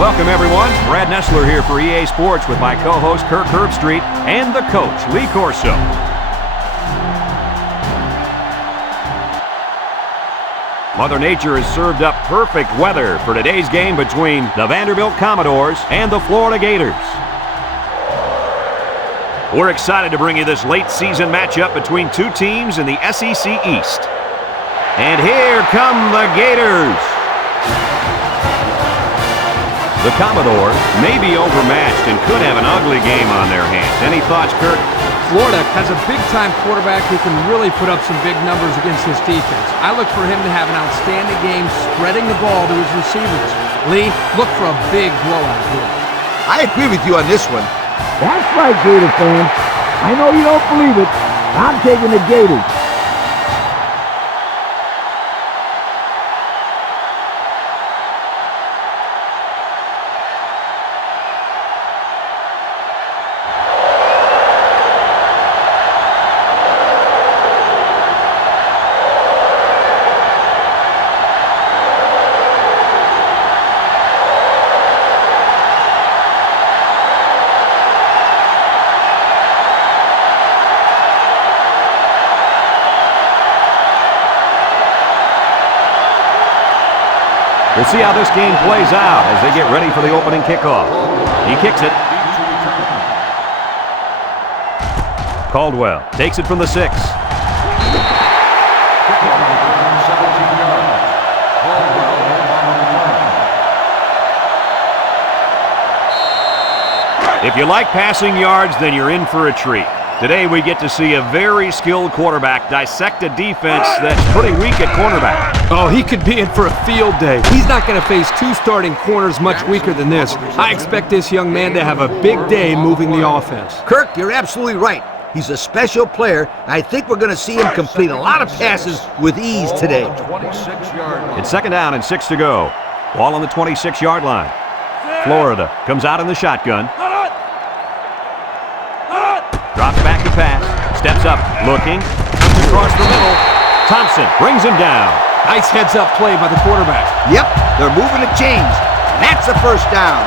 Welcome, everyone. Brad Nessler here for EA Sports with my co-host Kirk Herbstreit and the coach, Lee Corso. Mother Nature has served up perfect weather for today's game between the Vanderbilt Commodores and the Florida Gators. We're excited to bring you this late season matchup between two teams in the SEC East. And here come the Gators. The Commodores may be overmatched and could have an ugly game on their hands. Any thoughts, Kirk? Florida has a big-time quarterback who can really put up some big numbers against this defense. I look for him to have an outstanding game spreading the ball to his receivers. Lee, look for a big blowout here. I agree with you on this one. That's right, Gator fans. I know you don't believe it. I'm taking the Gators. We'll see how this game plays out as they get ready for the opening kickoff. He kicks it. Caldwell takes it from the 6. If you like passing yards, then you're in for a treat. Today we get to see a very skilled quarterback dissect a defense that's pretty weak at cornerback. Oh, he could be in for a field day. He's not going to face two starting corners much weaker than this. I expect this young man to have a big day moving the offense. Kirk, you're absolutely right. He's a special player. I think we're going to see him complete a lot of passes with ease today. It's second down and 6 to go. Ball on the 26-yard line. Florida comes out in the shotgun. Drops back to pass, steps up, looking, comes across the middle. Thompson brings him down. Nice heads-up play by the quarterback. Yep, they're moving the chains. That's a first down.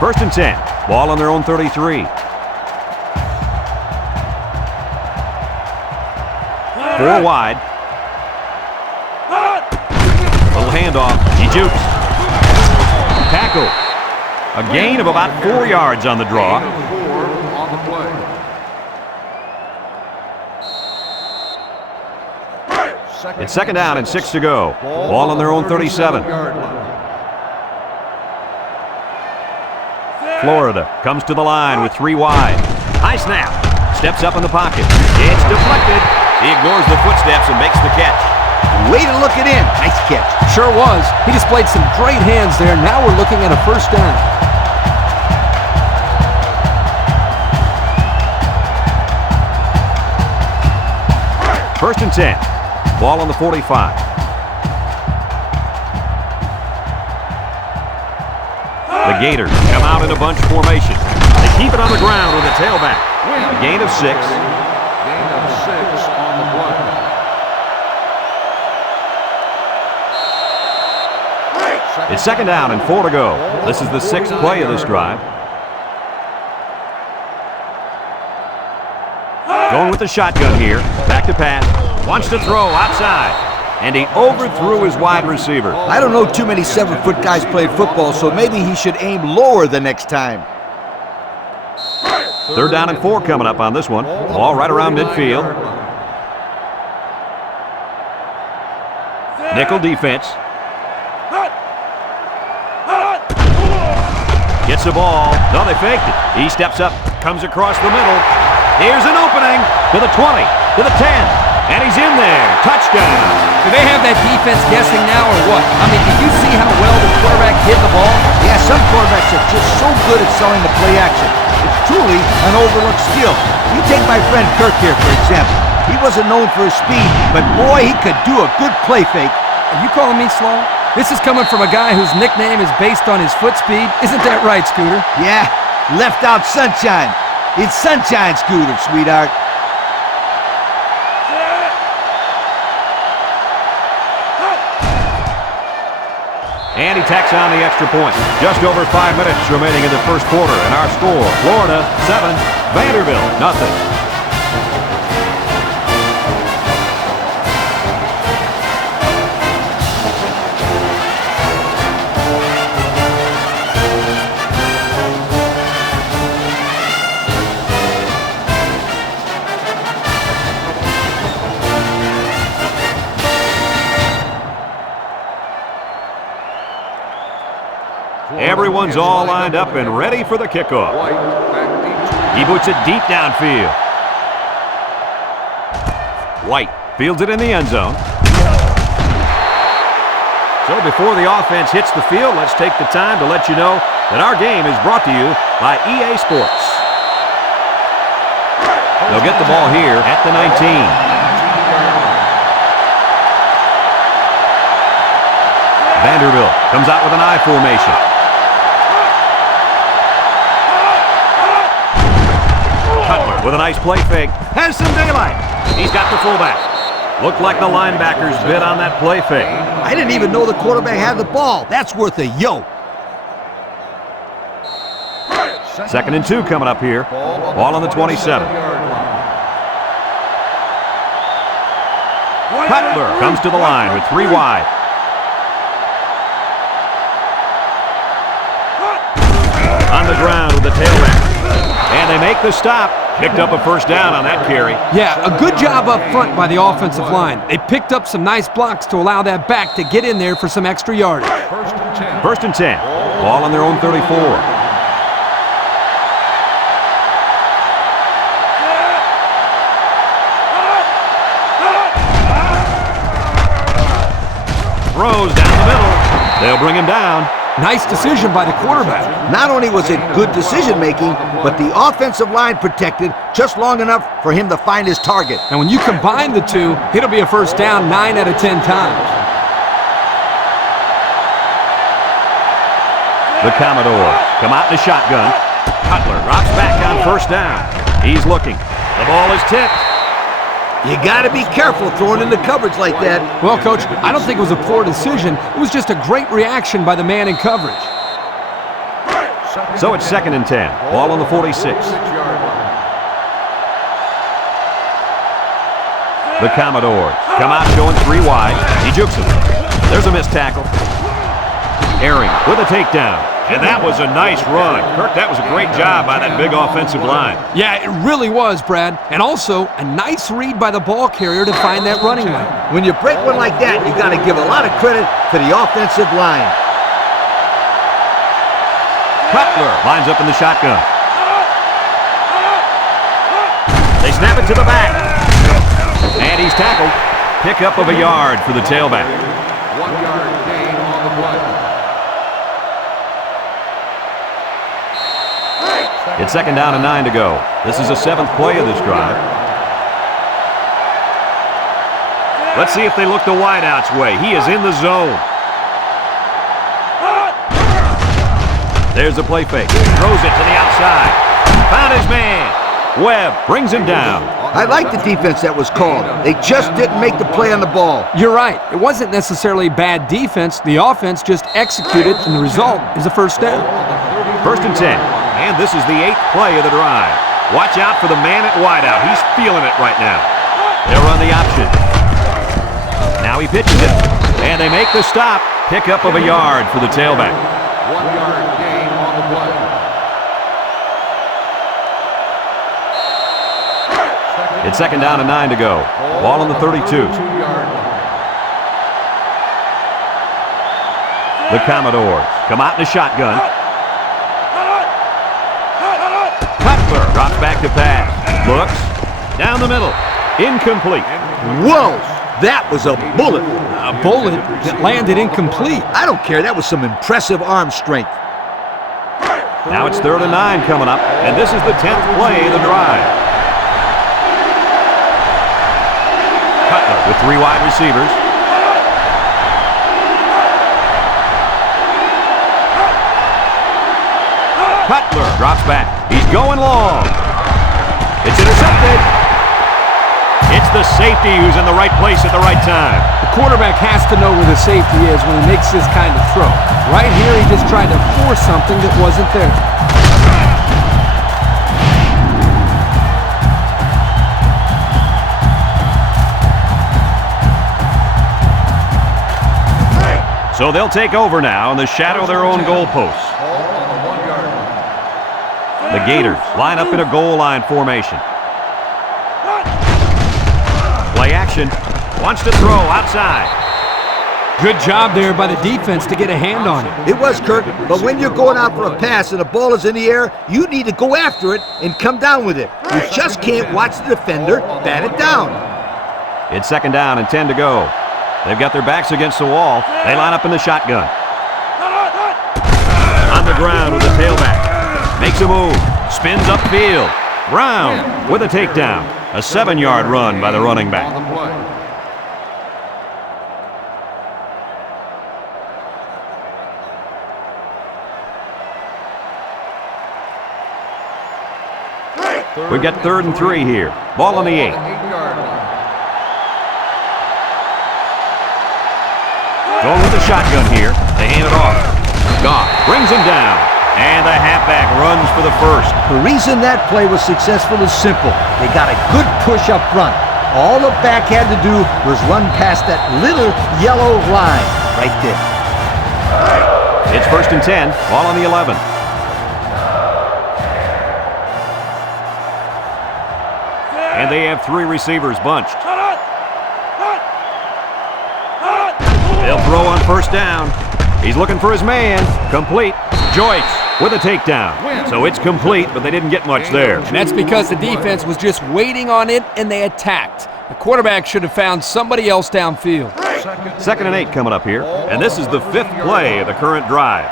First and 10. Ball on their own 33. 4 wide. Little handoff. He jukes. Tackle. A gain of about 4 yards on the draw. It's second down and 6 to go. Ball on their own 37. Florida comes to the line with 3 wide. High snap. Steps up in the pocket. It's deflected. He ignores the footsteps and makes the catch. Way to look it in. Nice catch. Sure was. He displayed some great hands there. Now we're looking at a first down. First and 10. Ball on the 45. The Gators come out in a bunch formation. They keep it on the ground with a tailback. A gain of 6. Gain of 6 on the play. It's second down and 4 to go. This is the 6th play of this drive. Going with the shotgun here. Back to pass. Wants to throw outside. And he overthrew his wide receiver. I don't know too many 7-foot guys playing football, so maybe he should aim lower the next time. Third down and 4 coming up on this one. Ball right around midfield. Nickel defense. Gets the ball. No, they faked it. He steps up, comes across the middle. Here's an opening to the 20, to the 10, and he's in there. Touchdown. Do they have that defense guessing now or what? I mean, did you see how well the quarterback hit the ball? Yeah, some quarterbacks are just so good at selling the play action. It's truly an overlooked skill. You take my friend Kirk here, for example. He wasn't known for his speed, but boy, he could do a good play fake. Are you calling me slow? This is coming from a guy whose nickname is based on his foot speed. Isn't that right, Scooter? Yeah, left out sunshine. It's sunshine, Scooter, sweetheart. And he tacks on the extra point. Just over 5 minutes remaining in the first quarter. And our score, Florida 7, Vanderbilt 0. Everyone's all lined up and ready for the kickoff. He boots it deep downfield. White fields it in the end zone. So before the offense hits the field, let's take the time to let you know that our game is brought to you by EA Sports. They'll get the ball here at the 19. Vanderbilt comes out with an I formation. Cutler with a nice play fake. Has some daylight. He's got the fullback. Looked like the linebackers bid on that play fake. I didn't even know the quarterback had the ball. That's worth a yo. 2nd and 2 coming up here. Ball on the 27. Cutler comes to the line with 3 wide. On the ground with the tailback. And they make the stop. Picked up a first down on that carry. Yeah, a good job up front by the offensive line. They picked up some nice blocks to allow that back to get in there for some extra yardage. 1st and 10. Ball on their own 34. Throws down the middle. They'll bring him down. Nice decision by the quarterback. Not only was it good decision-making, but the offensive line protected just long enough for him to find his target. And when you combine the two, it'll be a first down 9 out of 10 times. The Commodores come out in the shotgun. Cutler drops back on first down. He's looking. The ball is tipped. You got to be careful throwing into coverage like that. Well, Coach, I don't think it was a poor decision. It was just a great reaction by the man in coverage. So it's 2nd and 10. Ball on the 46. The Commodores come out showing 3 wide. He jukes him. There's a missed tackle. Airing with a takedown. And that was a nice run. Kirk, that was a great job by that big offensive line. Yeah, it really was, Brad. And also, a nice read by the ball carrier to find that running lane. When you break one like that, you got to give a lot of credit to the offensive line. Cutler lines up in the shotgun. They snap it to the back. And he's tackled. Pickup of a yard for the tailback. 1 yard gain on the play. It's 2nd down and 9 to go. This is the 7th play of this drive. Let's see if they look the wideout's way. He is in the zone. There's the play fake. Throws it to the outside. Found his man. Webb brings him down. I like the defense that was called. They just didn't make the play on the ball. You're right. It wasn't necessarily bad defense. The offense just executed, and the result is a first down. 1st and 10. And this is the 8th play of the drive. Watch out for the man at wideout. He's feeling it right now. They'll run the option. Now he pitches it. And they make the stop. Pickup of a yard for the tailback. 1 yard gain on the play. It's 2nd down and 9 to go. Ball on the 32. The Commodores come out in the shotgun. Cutler drops back to pass. Looks. Down the middle. Incomplete. Whoa! That was a bullet. A bullet that landed incomplete. I don't care. That was some impressive arm strength. Now it's 3rd and 9 coming up. And this is the 10th play of the drive. Cutler with 3 wide receivers. Cutler drops back. He's going long. It's intercepted. It's the safety who's in the right place at the right time. The quarterback has to know where the safety is when he makes this kind of throw. Right here, he just tried to force something that wasn't there. So they'll take over now in the shadow of their own goalposts. The Gators line up in a goal line formation. Play action. Wants to throw outside. Good job there by the defense to get a hand on it. It was, Kirk, but when you're going out for a pass and the ball is in the air, you need to go after it and come down with it. You just can't watch the defender bat it down. It's 2nd down and 10 to go. They've got their backs against the wall. They line up in the shotgun. On the ground with the tailback. Makes a move. Spins upfield. Brown with a takedown. A 7-yard run by the running back. We've got 3rd and 3 here. Ball on the 8. Going with the shotgun here. They hand it off. Goff brings him down. And the halfback runs for the first. The reason that play was successful is simple. They got a good push up front. All the back had to do was run past that little yellow line right there. It's 1st and 10. Ball on the 11. And they have 3 receivers bunched. They'll throw on 1st down. He's looking for his man. Complete. Joyce with a takedown. So it's complete, but they didn't get much there. And that's because the defense was just waiting on it and they attacked. The quarterback should have found somebody else downfield. 2nd and 8 coming up here. And this is the 5th play of the current drive.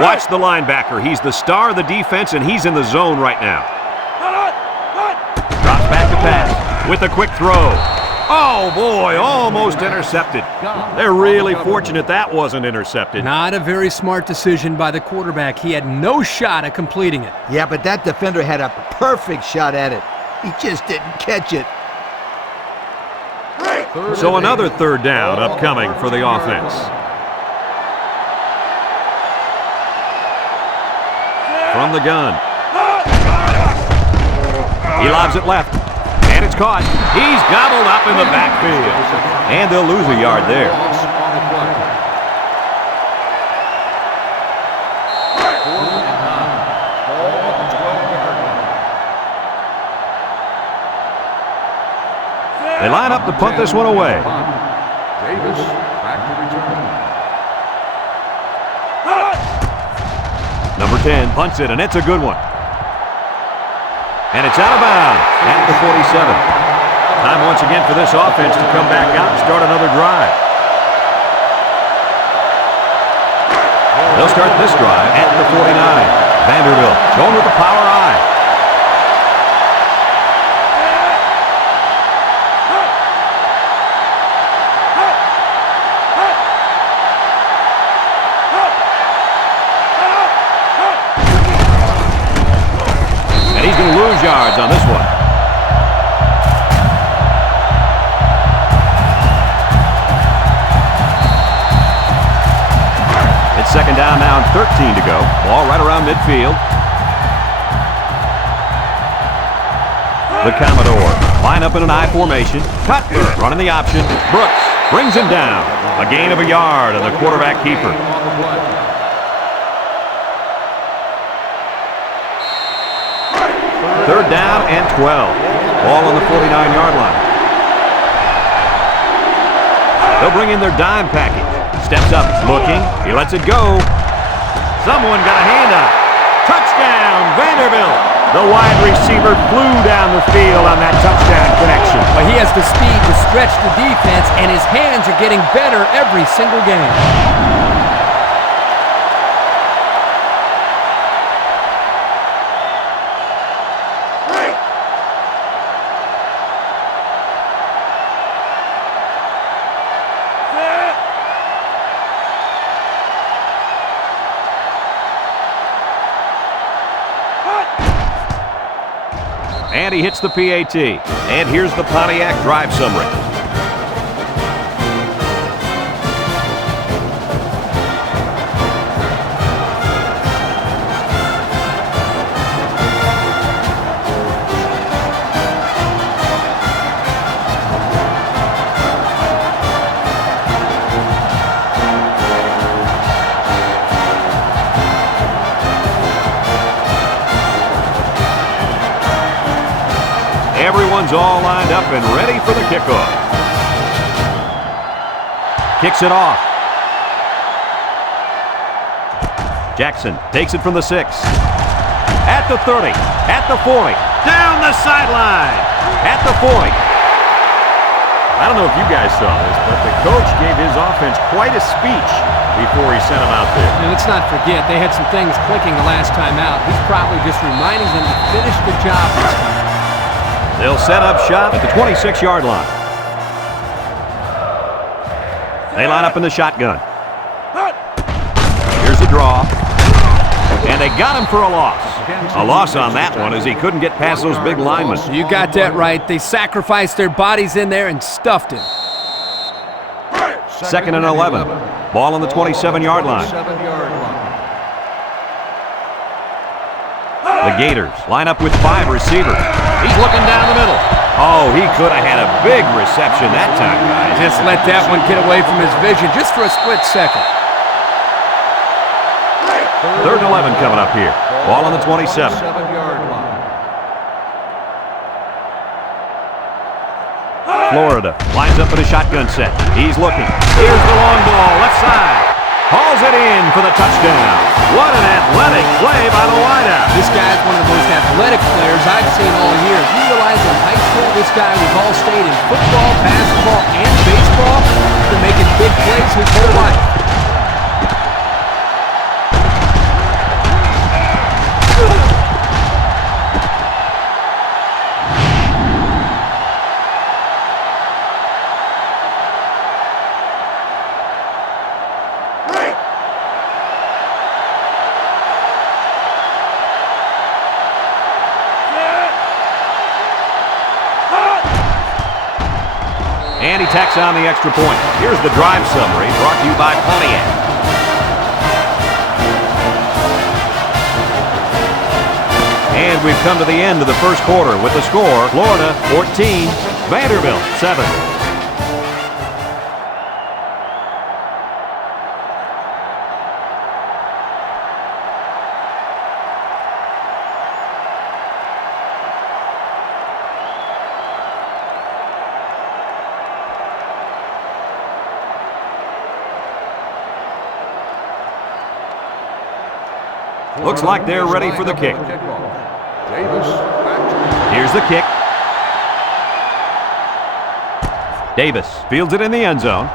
Watch the linebacker. He's the star of the defense, and he's in the zone right now. Drops back to pass with a quick throw. Oh, boy, almost intercepted. They're really fortunate that wasn't intercepted. Not a very smart decision by the quarterback. He had no shot at completing it. Yeah, but that defender had a perfect shot at it. He just didn't catch it. So another 3rd down upcoming for the offense. From the gun. He lobs it left. And it's caught. He's gobbled up in the backfield. And they'll lose a yard there. They line up to punt this one away. Davis back to return. Number 10 punts it, and it's a good one. And it's out of bounds at the 47. Time once again for this offense to come back out and start another drive. They'll start this drive at the 49. Vanderbilt going with the power I. And he's going to lose yards on this one. It's 2nd down now and 13 to go. Ball right around midfield. The Commodore line up in an I formation. Cutler running the option. Brooks brings him down. A gain of a yard and the quarterback keeper. 3rd down and 12. Ball on the 49-yard line. They'll bring in their dime package. Steps up, looking. He lets it go. Someone got a hand up. Touchdown, Vanderbilt. The wide receiver flew down the field on that touchdown connection. But he has the speed to stretch the defense, and his hands are getting better every single game. And he hits the PAT. And here's the Pontiac drive summary. Everyone's all lined up and ready for the kickoff. Kicks it off. Jackson takes it from the 6. At the 30. At the 40. Down the sideline. At the 40. I don't know if you guys saw this, but the coach gave his offense quite a speech before he sent them out there. And let's not forget, they had some things clicking the last time out. He's probably just reminding them to finish the job this time. They'll set up shop at the 26-yard line. They line up in the shotgun. Here's the draw. And they got him for a loss. A loss on that one as he couldn't get past those big linemen. You got that right. They sacrificed their bodies in there and stuffed him. 2nd and 11. Ball on the 27-yard line. The Gators line up with 5 receivers. He's looking down the middle. Oh, he could have had a big reception that time, guys. Just let that one get away from his vision just for a split second. 3rd and 11 coming up here. Ball on the 27. Florida lines up in a shotgun set. He's looking. Here's the long ball, left side. Hauls it in for the touchdown. What an athletic play by the wideout. This guy's one of the most athletic players I've seen all year. He relies on high school. This guy was all state in football, basketball, and baseball. He's been making big plays his whole life. And he tacks on the extra point. Here's the drive summary brought to you by Pontiac. And we've come to the end of the first quarter with the score, Florida 14, Vanderbilt 7. Looks like they're ready for the kick. Here's the kick. Davis fields it in the end zone.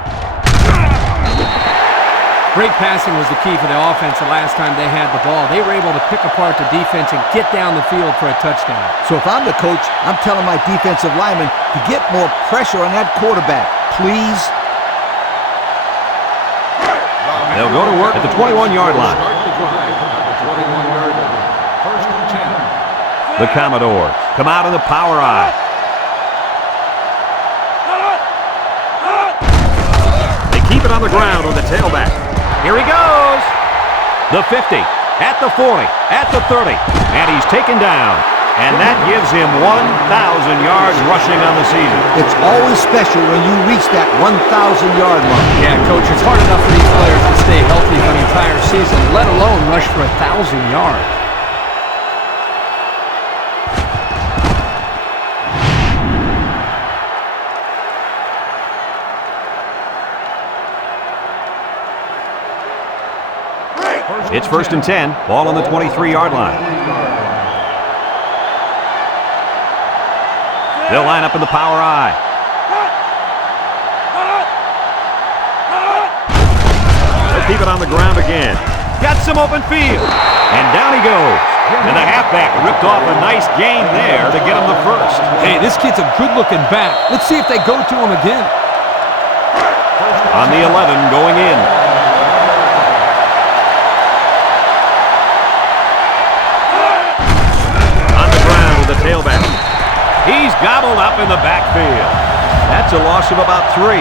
Great passing was the key for the offense the last time they had the ball. They were able to pick apart the defense and get down the field for a touchdown. So if I'm the coach, I'm telling my defensive linemen to get more pressure on that quarterback, please. They'll go to work at the 21-yard line. The Commodores come out in the power eye. They keep it on the ground with the tailback. Here he goes. The 50, at the 40, at the 30, and he's taken down. And that gives him 1,000 yards rushing on the season. It's always special when you reach that 1,000-yard mark. Yeah, Coach, it's hard enough for these players to stay healthy for the entire season, let alone rush for 1,000 yards. It's 1st and 10, ball on the 23-yard line. They'll line up in the power eye. They'll keep it on the ground again. Got some open field. And down he goes. And the halfback ripped off a nice gain there to get him the first. Hey, this kid's a good-looking back. Let's see if they go to him again. On the 11 going in. On the ground with the tailback. in the backfield. That's a loss of about 3.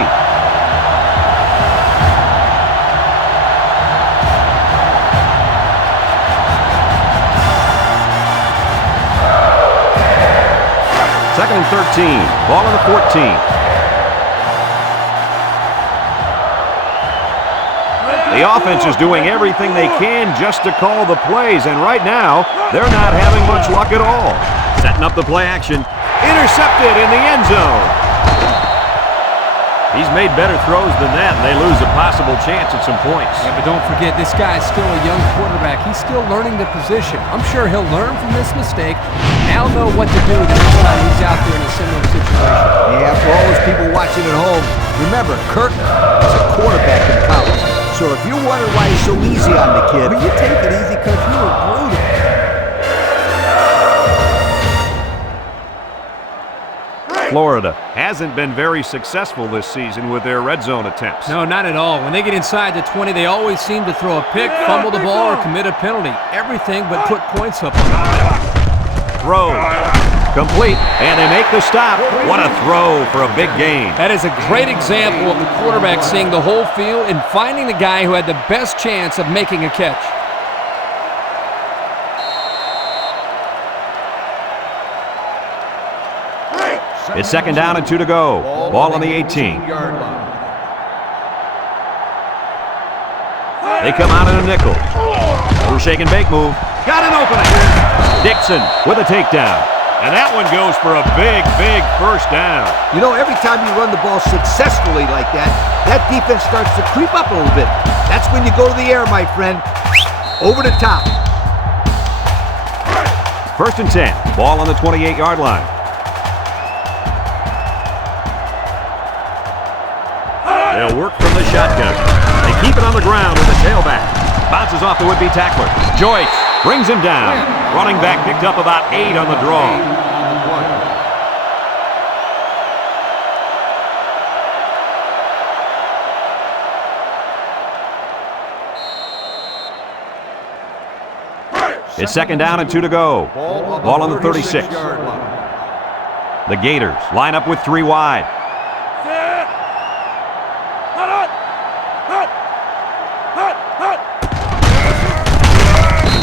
Second and 13. Ball on the 14. The offense is doing everything they can just to call the plays, and right now, they're not having much luck at all. Setting up the play action. Intercepted in the end zone. He's made better throws than that, and they lose a possible chance at some points. Yeah, but don't forget, this guy's still a young quarterback. He's still learning the position. I'm sure he'll learn from this mistake. Now know what to do the next time he's out there in a similar situation. Yeah, for all those people watching at home, remember, Kirk was a quarterback in college. So if you're wondering why he's so easy on the kid, But you take it easy because you were brutal. Florida hasn't been very successful this season with their red zone attempts. No, not at all. When they get inside the 20, they always seem to throw a pick, fumble the ball, or commit a penalty. Everything but put points up on them. Throw. Complete, and they make the stop. What a throw for a big gain. That is a great example of the quarterback seeing the whole field and finding the guy who had the best chance of making a catch. It's second down and 2 to go. Ball on the 18. They come out in a nickel. We're shake and bake move. Got an opening. Dixon with a takedown. And that one goes for a big, big first down. you know, every time you run the ball successfully like that, that defense starts to creep up a little bit. That's when you go to the air, my friend. Over the top. First and 10. Ball on the 28-yard line. They'll work from the shotgun. They keep it on the ground with the tailback. Bounces off the would-be tackler. Joyce brings him down. Running back picked up about 8 on the draw. It's second down and 2 to go. Ball on the 36. The Gators line up with 3 wide.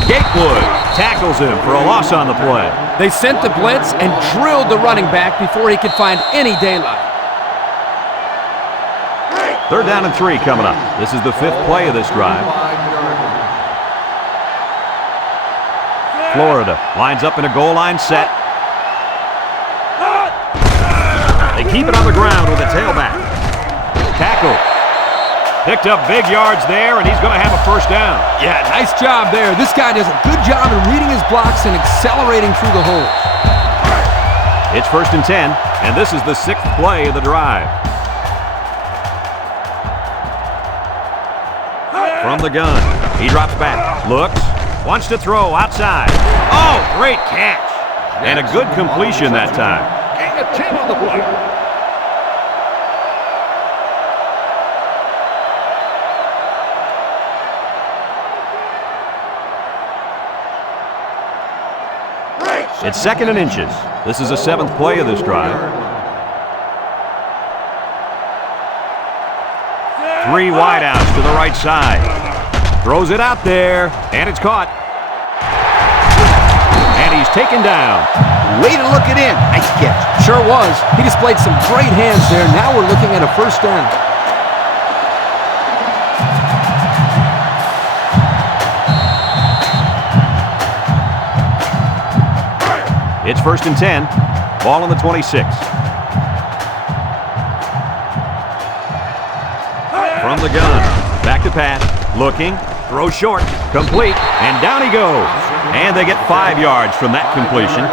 Gatewood tackles him for a loss on the play. They sent the blitz and drilled the running back before he could find any daylight. Third down and 3 coming up. This is the 5th play of this drive. Florida lines up in a goal line set. They keep it on the ground with a tailback. Tackle. Picked up big yards there, and he's going to have a first down. Yeah, nice job there. This guy does a good job in reading his blocks and accelerating through the holes. It's first and 10, and this is the 6th play of the drive. From the gun, he drops back, looks, wants to throw outside. Oh, great catch. And a good completion that time. Gain of 10 on the play. It's second and inches. This is the 7th play of this drive. 3 wideouts to the right side. Throws it out there, and it's caught. And he's taken down. Way to look it in. Nice catch. Sure was. He displayed some great hands there. Now we're looking at a first down. It's first and 10. Ball on the 26. From the gun. Back to pass. Looking. Throw short. Complete. And down he goes. And they get 5 yards from that completion.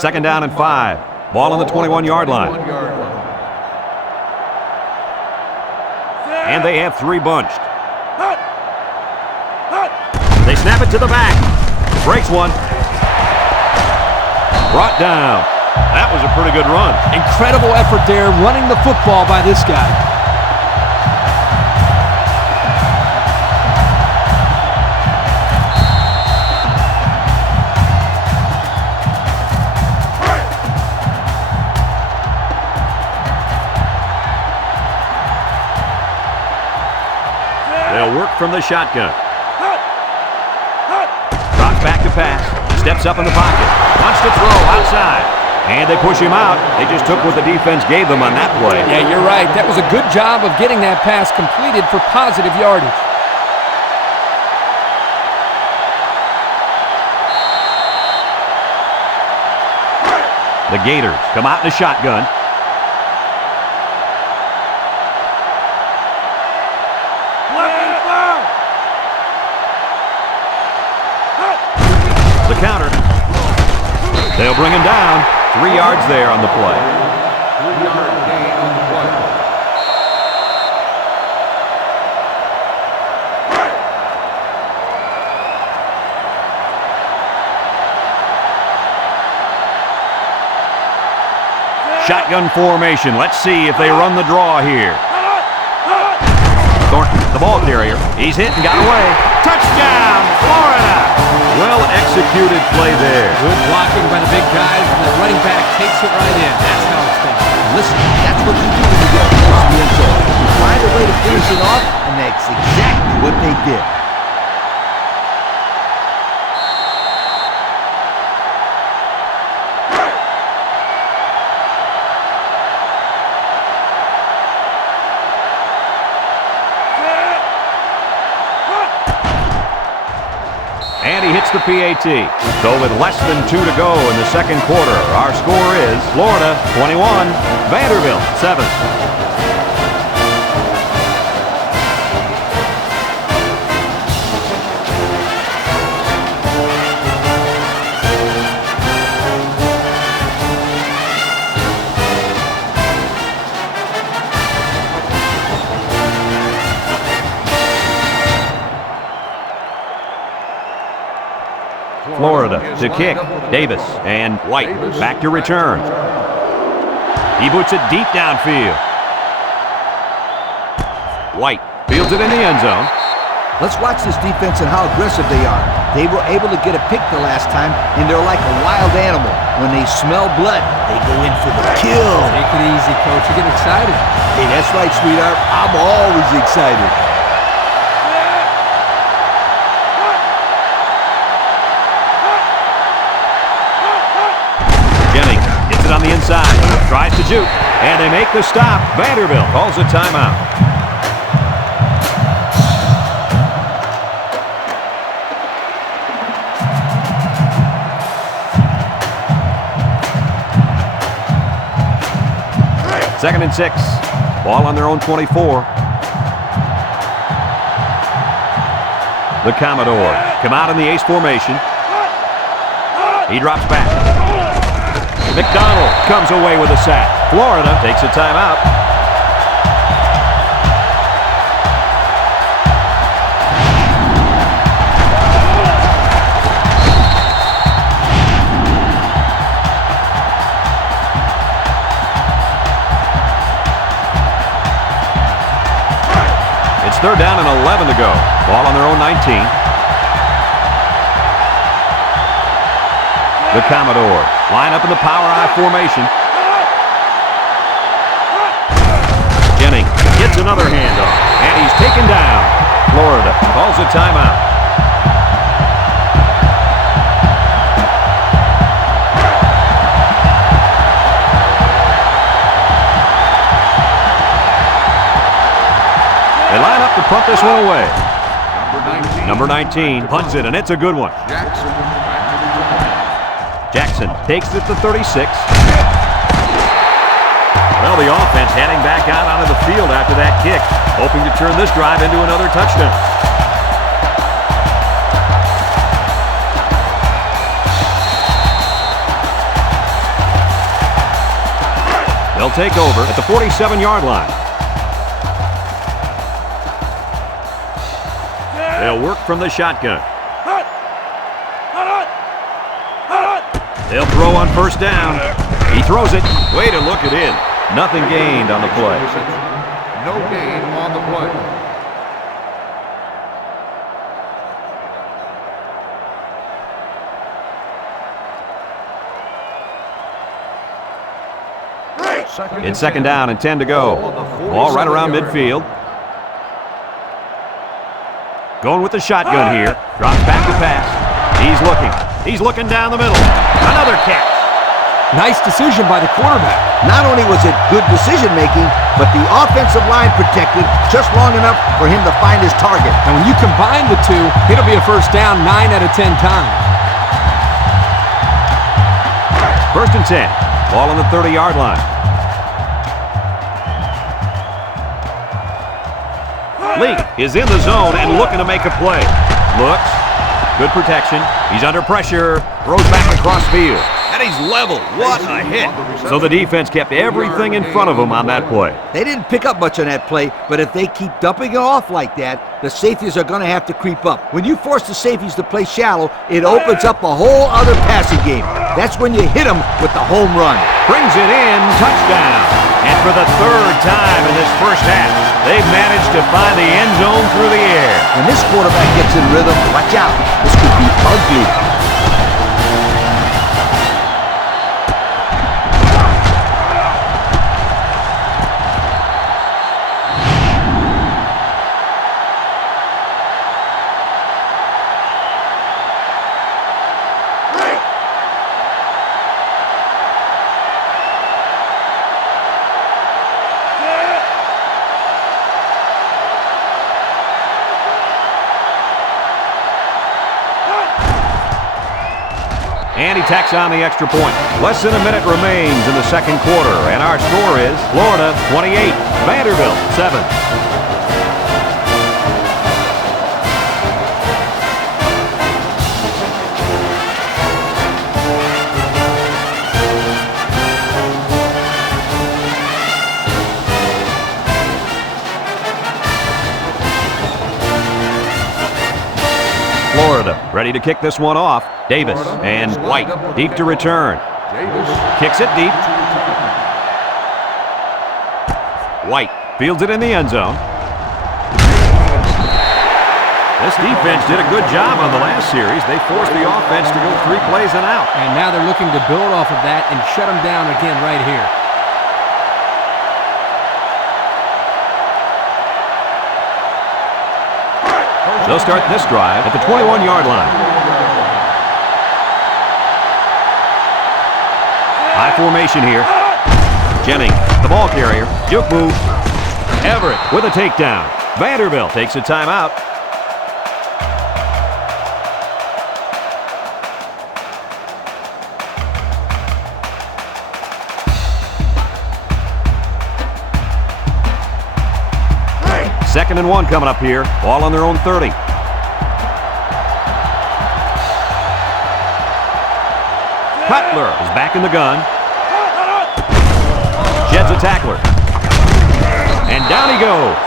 Second down and 5. Ball on the 21-yard line. And they have 3 bunched. They snap it to the back. Breaks one. Brought down. That was a pretty good run. Incredible effort there running the football by this guy. from the shotgun. Drops back to pass. Steps up in the pocket. Wants to throw outside. And they push him out. They just took what the defense gave them on that play. Yeah, you're right. That was a good job of getting that pass completed for positive yardage. The Gators come out in a shotgun. The counter. They'll bring him down. 3 yards there on the play. 3-yard gain on the play. Shotgun formation. Let's see if they run the draw here. Thornton, the ball carrier. He's hit and got away. Touchdown, Florida! Well-executed play there. Good blocking by the big guys, and the running back takes it right in. That's how it's done. Listen, that's what you do when you get close to the end zone. You find a way to finish it off, and that's exactly what they did. And he hits the PAT. So with less than 2 to go in the second quarter, our score is Florida 21, Vanderbilt 7. Florida to kick. Davis and White back to return. He boots it deep downfield. White fields it in the end zone. Let's watch this defense and how aggressive they are. They were able to get a pick the last time, and they're like a wild animal. When they smell blood, they go in for the kill. Take it easy, coach. You get excited. Hey, that's right, sweetheart. I'm always excited. On the inside, tries to juke, and they make the stop. Vanderbilt calls a timeout. Second and 6. Ball on their own 24. The Commodores come out in the ace formation. He drops back. McDonald comes away with a sack. Florida takes a timeout. It's 3rd down and 11 to go. Ball on their own 19. The Commodores line up in the power I formation. Jennings gets another handoff, and he's taken down. Florida calls a timeout. They line up to punt this one away. Number 19 punts it, and it's a good one. Jackson takes it to 36. Well, the offense heading back out onto the field after that kick, hoping to turn this drive into another touchdown. They'll take over at the 47-yard line. They'll work from the shotgun. They'll throw on 1st down. He throws it. Way to look it in. Nothing gained on the play. No gain on the play. It's 2nd down and 10 to go. Ball right around midfield. Going with the shotgun here. Drops back to pass. He's looking. He's looking down the middle. Another catch. Nice decision by the quarterback. Not only was it good decision-making, but the offensive line protected just long enough for him to find his target. And when you combine the two, it'll be a first down 9 out of 10 times. First and 10. Ball on the 30-yard line. Lee is in the zone and looking to make a play. Looks. Good protection. He's under pressure. Throws back across field. And he's level. What a hit. So the defense kept everything in front of him on that play. They didn't pick up much on that play, but if they keep dumping it off like that, the safeties are going to have to creep up. When you force the safeties to play shallow, it opens up a whole other passing game. That's when you hit them with the home run. Brings it in. Touchdown. And for the third time in this first half, they've managed to find the end zone through the air. When this quarterback gets in rhythm, watch out. This could be ugly. And he tacks on the extra point. Less than a minute remains in the second quarter, and our score is Florida 28, Vanderbilt 7. Florida ready to kick this one off. Davis and White deep to return. Kicks it deep. White fields it in the end zone. This defense did a good job on the last series. They forced the offense to go 3 plays and out. And now they're looking to build off of that and shut them down again right here. They'll start this drive at the 21-yard line. High formation here. Jennings, the ball carrier. Juke move. Everett with a takedown. Vanderbilt takes a timeout. Second and 1 coming up here. Ball on their own 30. Cutler is back in the gun. Sheds a tackler. And down he goes.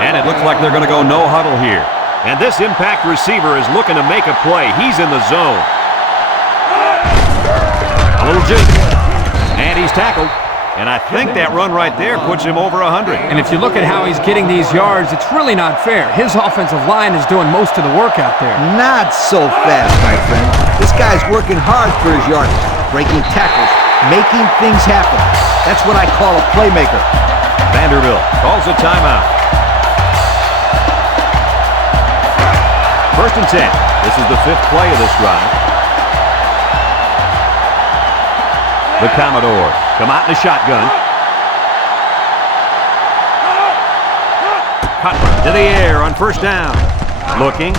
And it looks like they're going to go no huddle here. And this impact receiver is looking to make a play. He's in the zone. A little juke. And he's tackled. And I think that run right there puts him over 100. And if you look at how he's getting these yards, it's really not fair. His offensive line is doing most of the work out there. Not so fast, my friend. This guy's working hard for his yardage, breaking tackles, making things happen. That's what I call a playmaker. Vanderbilt calls a timeout. First and 10. This is the 5th play of this drive. The Commodores come out in the shotgun. Cutler to the air on first down. Looking.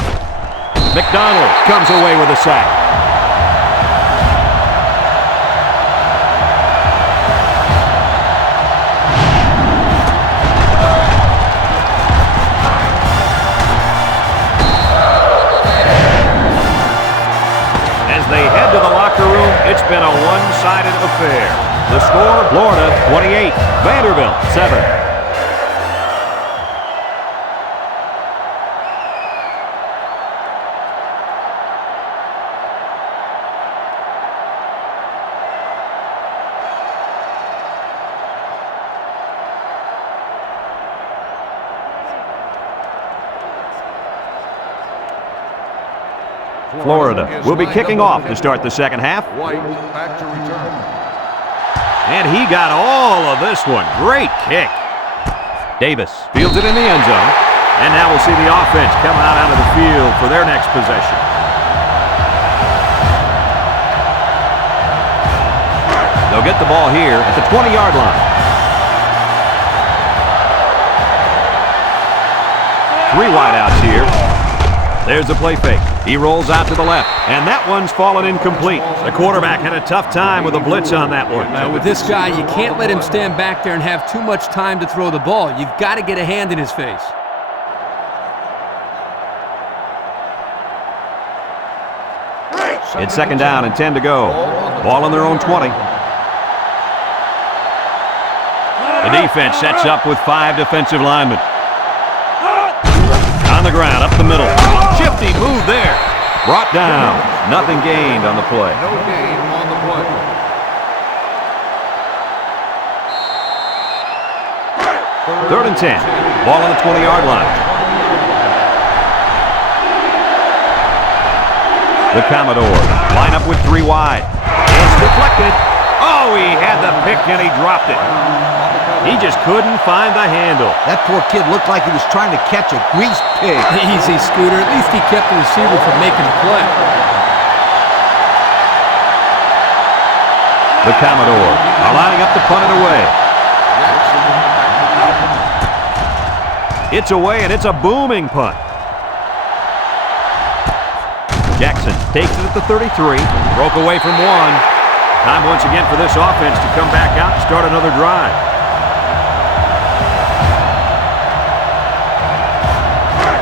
McDonald comes away with a sack. As they head to the locker room, it's been a one-sided affair. The score, Florida 28, Vanderbilt 7. Florida will be kicking off to start the second half. White back to return. And he got all of this one. Great kick. Davis fields it in the end zone. And now we'll see the offense come out of the field for their next possession. They'll get the ball here at the 20-yard line. 3 wideouts here. There's the play fake. He rolls out to the left, and that one's fallen incomplete. The quarterback had a tough time with a blitz on that one. With this guy, you can't let him stand back there and have too much time to throw the ball. You've got to get a hand in his face. It's 2nd down and 10 to go. Ball on their own 20. The defense sets up with 5 defensive linemen. On the ground, up the middle. Shifty move there. Brought down. Nothing gained on the play. No gain on the play. Third and 10. Ball on the 20-yard line. The Commodores line up with 3 wide. It's deflected. Oh, he had the pick and he dropped it. He just couldn't find the handle. That poor kid looked like he was trying to catch a greased pig. Easy, Scooter. At least he kept the receiver from making a play. The Commodores are lining up to punt it away. It's away, and it's a booming punt. Jackson takes it at the 33. Broke away from 1. Time once again for this offense to come back out and start another drive.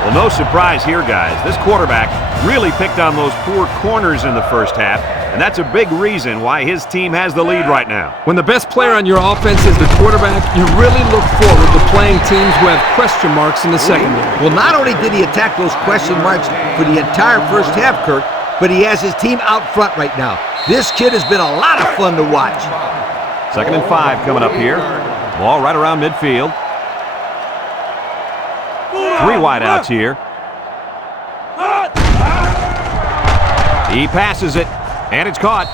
Well, no surprise here, guys. This quarterback really picked on those poor corners in the first half, and that's a big reason why his team has the lead right now. When the best player on your offense is the quarterback, you really look forward to playing teams who have question marks in the secondary. Well, not only did he attack those question marks for the entire first half, Kirk, but he has his team out front right now. This kid has been a lot of fun to watch. 2nd and 5 coming up here. Ball right around midfield. 3 wideouts here. He passes it, and it's caught.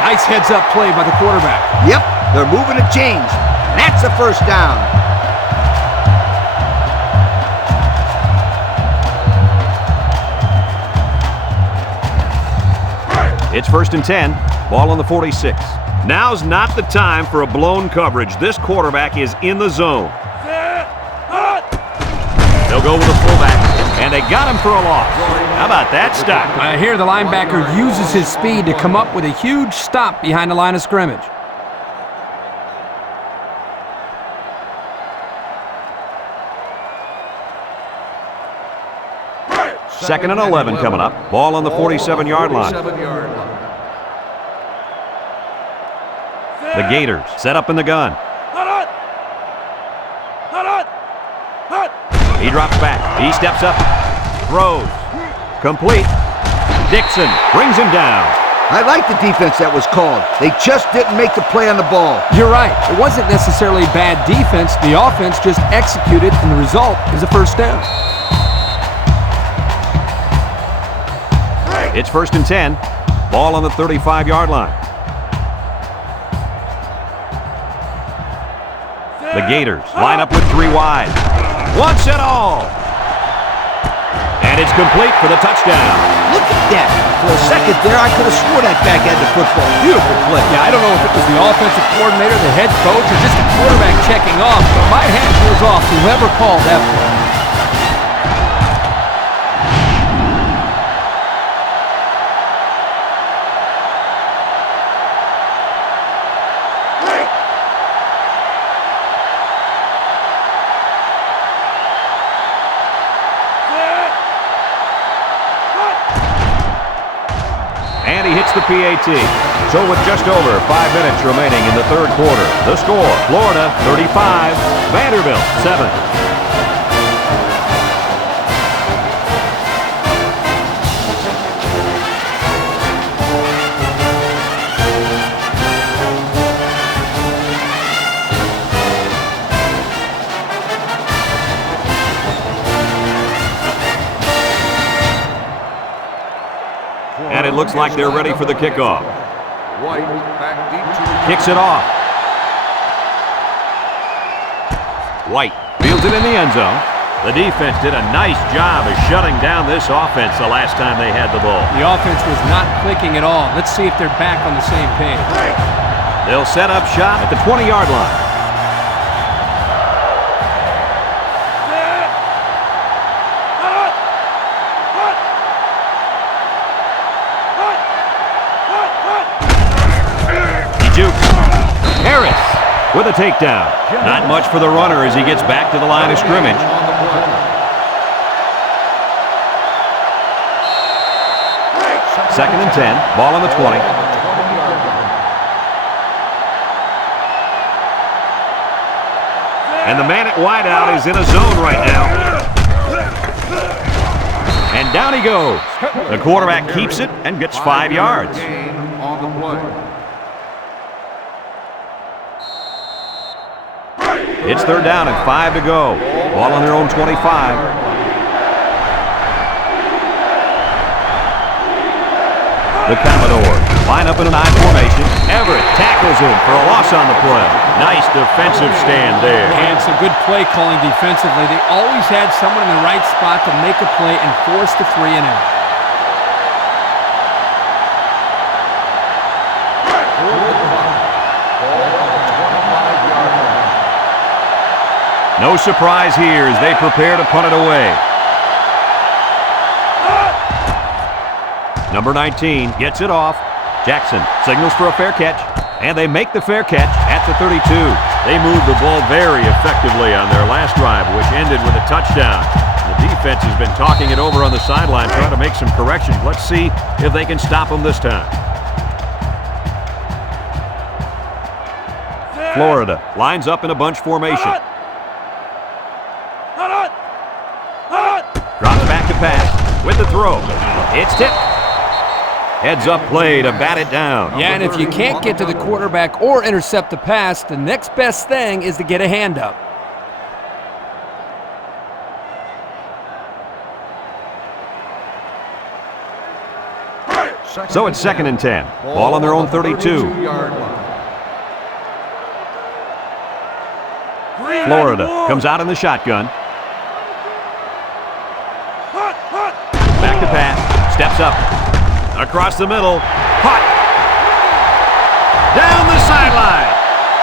Nice heads-up play by the quarterback. Yep, they're moving the chains. That's a first down. It's 1st and 10. Ball on the 46. Now's not the time for a blown coverage. This quarterback is in the zone. They'll go with a fullback, and they got him for a loss. How about that stop? Here the linebacker uses his speed to come up with a huge stop behind the line of scrimmage. Second and 11 coming up. Ball on the 47-yard line. The Gators set up in the gun. He drops back. He steps up. Throws. Complete. Dixon brings him down. I like the defense that was called. They just didn't make the play on the ball. You're right. It wasn't necessarily bad defense. The offense just executed, and the result is a first down. It's 1st and 10. Ball on the 35-yard line. The Gators line up with 3 wide. Once and all. And it's complete for the touchdown. Look at that. For a second there, I could have swore that back had the football. Beautiful play. Yeah, I don't know if it was the offensive coordinator, the head coach, or just the quarterback checking off, but my hat goes off to whoever called that play. And he hits the PAT. So with just over 5 minutes remaining in the third quarter, the score, Florida 35, Vanderbilt 7. And it looks like they're ready for the kickoff. White back deep to the Kicks it off. White fields it in the end zone. The defense did a nice job of shutting down this offense the last time they had the ball. The offense was not clicking at all. Let's see if they're back on the same page. They'll set up shop at the 20-yard line. He jukes. Harris with a takedown. Not much for the runner as he gets back to the line of scrimmage. Second and 10. Ball on the 20. And the man at wideout is in a zone right now. And down he goes. The quarterback keeps it and gets 5 yards. It's third down and 5 to go. Ball on their own 25. The Commodores line up in an I formation. Everett tackles him for a loss on the play. Nice defensive stand there. And some good play calling defensively. They always had someone in the right spot to make a play and force the 3 and out. No surprise here as they prepare to punt it away. Number 19 gets it off. Jackson signals for a fair catch, and they make the fair catch at the 32. They moved the ball very effectively on their last drive, which ended with a touchdown. The defense has been talking it over on the sideline, trying to make some corrections. Let's see if they can stop them this time. Florida lines up in a bunch formation. Drops back to pass with the throw. It's tipped. Heads up play to bat it down. Yeah, and if you can't get to the quarterback or intercept the pass, the next best thing is to get a hand up. So it's second and 10. Ball on their own 32. Florida comes out in the shotgun. Back to pass. Steps up. Across the middle. Hot. Down the sideline.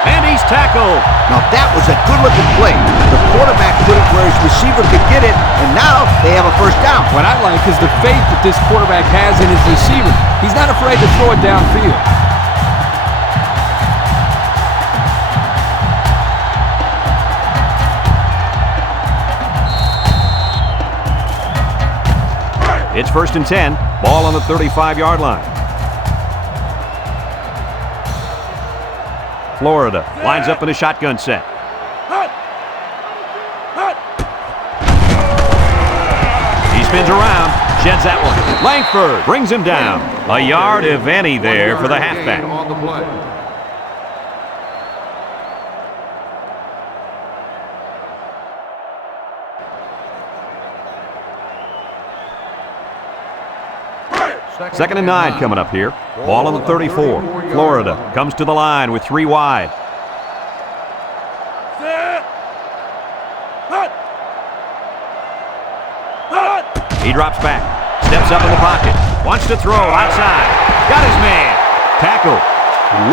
And he's tackled. Now that was a good-looking play. The quarterback put it where his receiver could get it, and now they have a first down. What I like is the faith that this quarterback has in his receiver. He's not afraid to throw it downfield. It's first and 10. Ball on the 35-yard line. Florida lines up in a shotgun set. He spins around, sheds that one. Langford brings him down. A yard, if any, there for the halfback. Second and 9 coming up here. Ball on the 34. Florida comes to the line with 3 wide. He drops back. Steps up in the pocket. Wants to throw outside. Got his man. Tackle.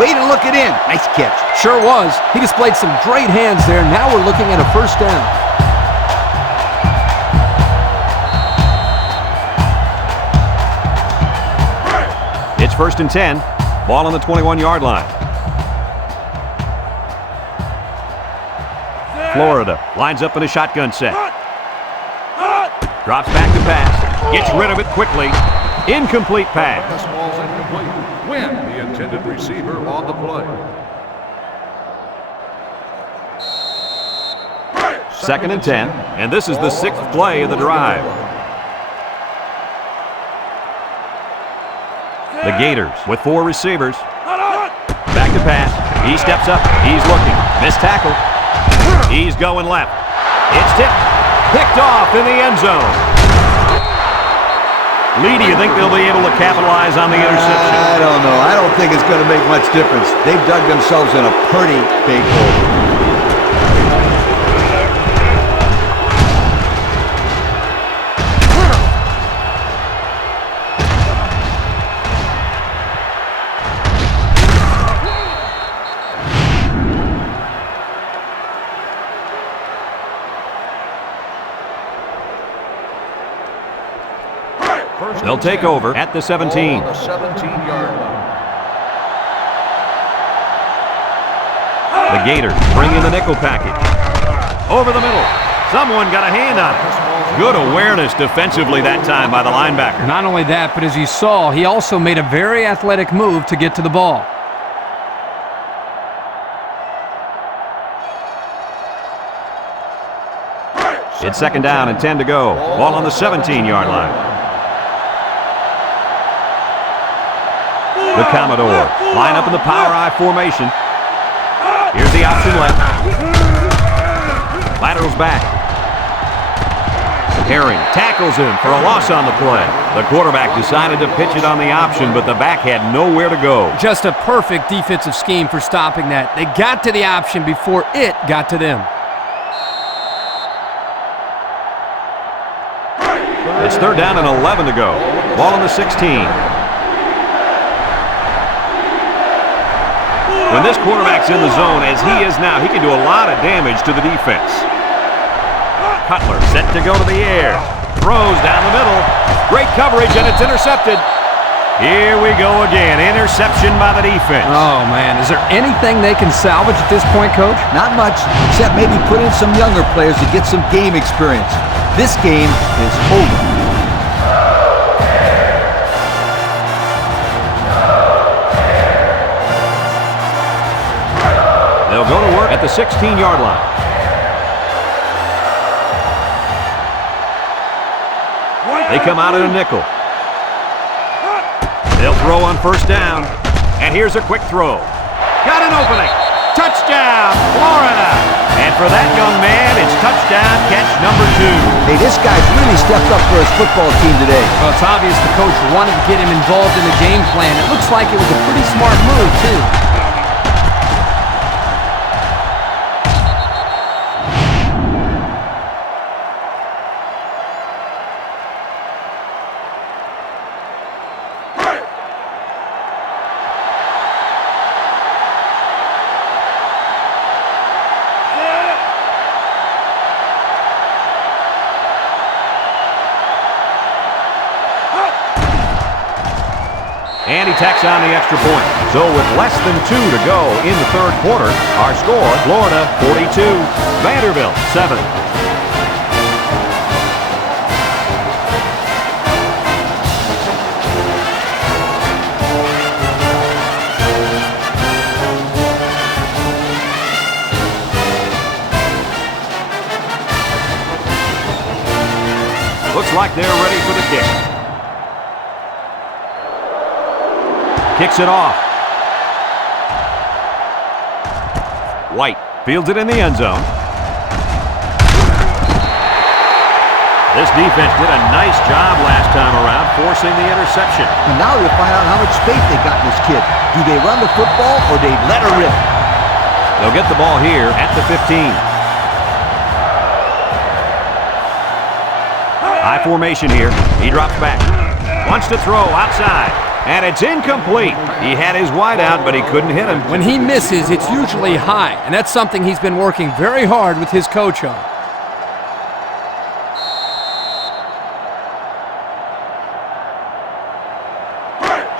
Way to look it in. Nice catch. Sure was. He displayed some great hands there. Now we're looking at a first down. It's first and 10. Ball on the 21-yard line. Florida lines up in a shotgun set. Drops back to pass. Gets rid of it quickly. Incomplete pass. This ball's incomplete. Win the intended receiver on the play. Second and 10. And this is the 6th play of the drive. The Gators with 4 receivers. Back to pass. He steps up. He's looking. Missed tackle. He's going left. It's tipped. Picked off in the end zone. Lee, do you think they'll be able to capitalize on the interception? I don't know. I don't think it's going to make much difference. They've dug themselves in a pretty big hole. They'll take over at the 17. Ball on the 17-yard line. The Gators bring in the nickel package. Over the middle. Someone got a hand on it. Good awareness defensively that time by the linebacker. Not only that, but as you saw, he also made a very athletic move to get to the ball. It's second down and 10 to go. Ball on the 17-yard line. The Commodores line up in the power I formation. Here's the option left. Laterals back. Herring tackles him for a loss on the play. The quarterback decided to pitch it on the option, but the back had nowhere to go. Just a perfect defensive scheme for stopping that. They got to the option before it got to them. It's third down and 11 to go. Ball on the 16. When this quarterback's in the zone, as he is now, he can do a lot of damage to the defense. Cutler set to go to the air. Throws down the middle. Great coverage, and it's intercepted. Here we go again. Interception by the defense. Oh, man. Is there anything they can salvage at this point, Coach? Not much, except maybe put in some younger players to get some game experience. This game is over. They'll go to work at the 16-yard line. They come out in a nickel. They'll throw on first down. And here's a quick throw. Got an opening. Touchdown, Florida. And for that young man, it's touchdown catch number 2. Hey, this guy's really stepped up for his football team today. Well, it's obvious the coach wanted to get him involved in the game plan. It looks like it was a pretty smart move, too. And he tacks on the extra point. So with less than 2 to go in the third quarter, our score, Florida 42, Vanderbilt 7. Looks like they're ready for the kick. Kicks it off. White fields it in the end zone. This defense did a nice job last time around forcing the interception. And now they'll find out how much faith they got in this kid. Do they run the football or they let her rip? They'll get the ball here at the 15. High formation here. He drops back. Wants to throw outside. And it's incomplete. He had his wide out, but he couldn't hit him. When he misses, it's usually high, and that's something he's been working very hard with his coach on.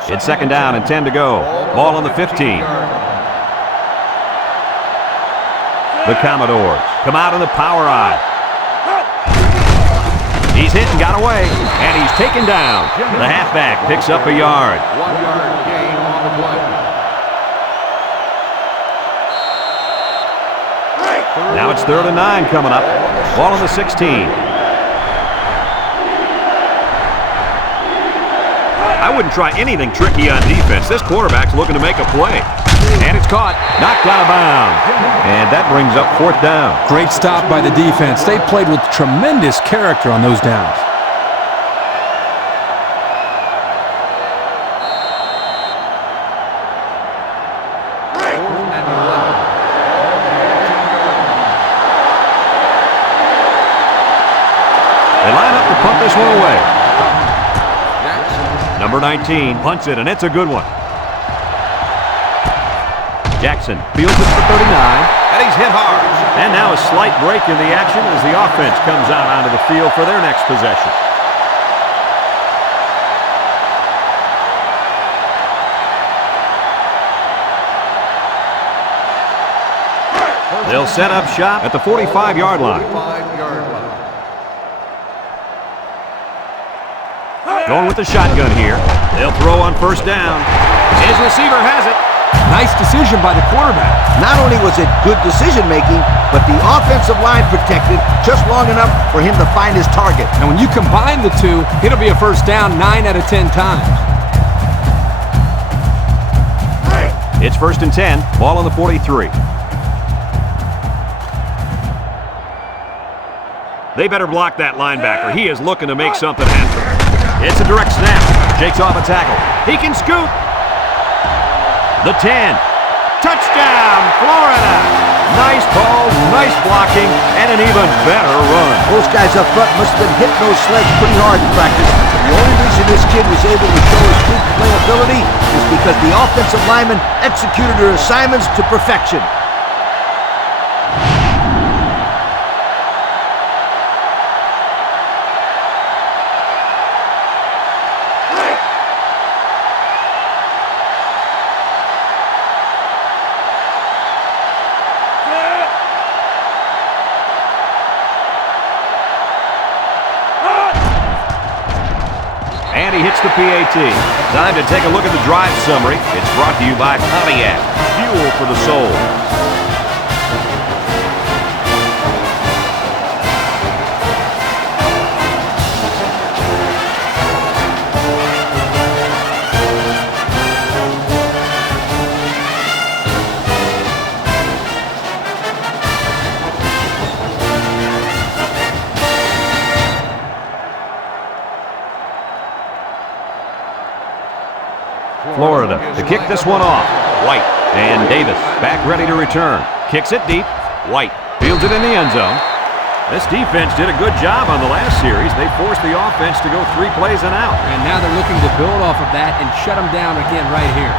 It's second down and 10 to go. Ball on the 15. The Commodores come out in the power eye. He's hit and got away, and he's taken down. The halfback picks up a yard. 1-yard gain on the play. Now it's 3rd and 9 coming up. Ball on the 16. I wouldn't try anything tricky on defense. This quarterback's looking to make a play. And it's caught, knocked out of bounds. And that brings up 4th down. Great stop by the defense. They played with tremendous character on those downs. They line up to punt this one away. Number 19 punts it, and it's a good one. Jackson fields it for 39, and he's hit hard. And now a slight break in the action as the offense comes out onto the field for their next possession. They'll set up shop at the 45-yard line. 45-yard line. Going with the shotgun here. They'll throw on first down. His receiver has it. Nice decision by the quarterback. Not only was it good decision-making, but the offensive line protected just long enough for him to find his target. And when you combine the two, it'll be a first down 9 out of 10 times. It's 1st and 10. Ball on the 43. They better block that linebacker. He is looking to make something happen. It's a direct snap. Shakes off a tackle. He can scoop. The 10. Touchdown, Florida. Nice ball, nice blocking, and an even better run. Those guys up front must have been hitting those sleds pretty hard in practice. The only reason this kid was able to show his true playability is because the offensive linemen executed their assignments to perfection. And he hits the PAT. Time to take a look at the drive summary. It's brought to you by Pontiac. Fuel for the soul. Florida to kick this one off. White and Davis back ready to return. Kicks it deep. White fields it in the end zone. This defense did a good job on the last series. They forced the offense to go 3 plays and out. And now they're looking to build off of that and shut them down again right here.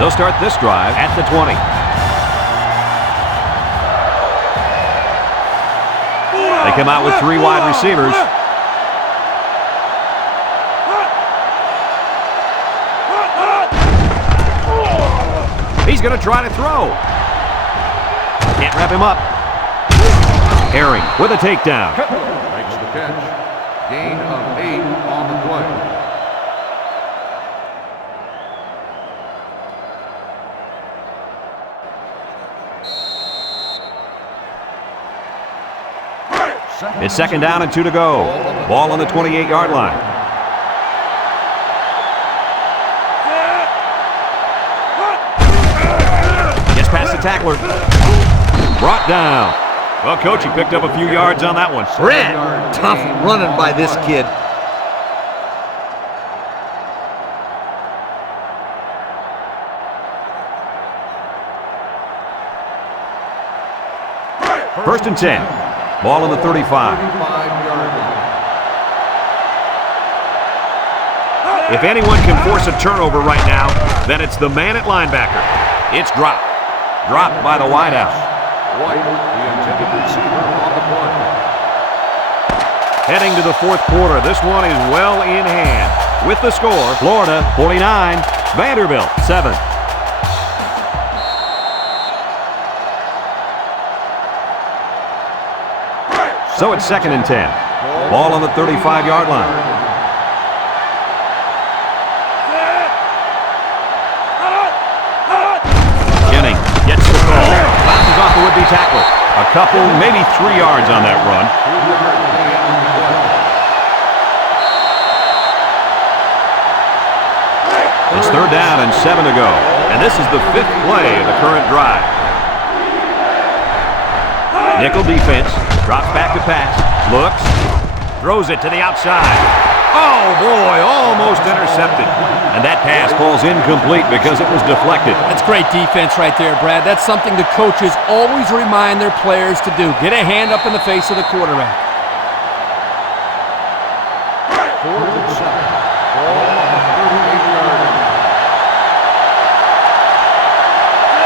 They'll start this drive at the 20. They come out with 3 wide receivers. He's going to try to throw. Can't wrap him up. Herring with a takedown. Makes the catch. Gain of 8 on the play. It's 2nd down and 2 to go. Ball on the 28-yard line. Past the tackler. Brought down. Well, Coach, he picked up a few yards on that one. Red, tough running by this kid. First and 10. Ball on the 35. 35-yard line. If anyone can force a turnover right now, then it's the man at linebacker. It's dropped. Dropped by the wideout. White, the intended receiver on the play. Heading to the 4th quarter, this one is well in hand. With the score, Florida 49, Vanderbilt 7. So it's 2nd and 10. Ball on the 35-yard line. Gets the call. Bounces off the would-be tackler. A couple, maybe 3 yards on that run. It's 3rd down and 7 to go. And this is the 5th play of the current drive. Nickel defense. Drops back to pass. Looks. Throws it to the outside. Oh, boy, almost intercepted. And that pass falls incomplete because it was deflected. That's great defense right there, Brad. That's something the coaches always remind their players to do. Get a hand up in the face of the quarterback. 4th and 7. Ball on the 38-yard line.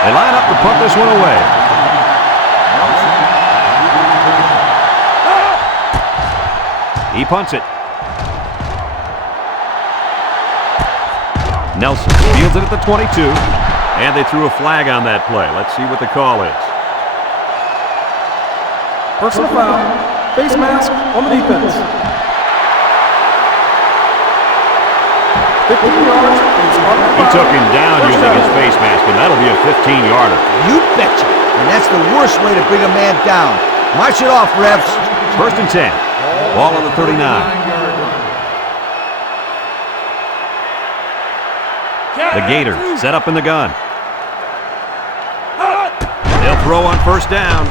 They line up to punt this one away. He punts it. Nelson fields it at the 22, and they threw a flag on that play. Let's see what the call is. Personal foul. Face mask on the defense. 15 yards. He took him down using his face mask, and that'll be a 15-yarder. You betcha. And that's the worst way to bring a man down. March it off, refs. First and 10. Ball on the 39. The Gators set up in the gun. They'll throw on first down.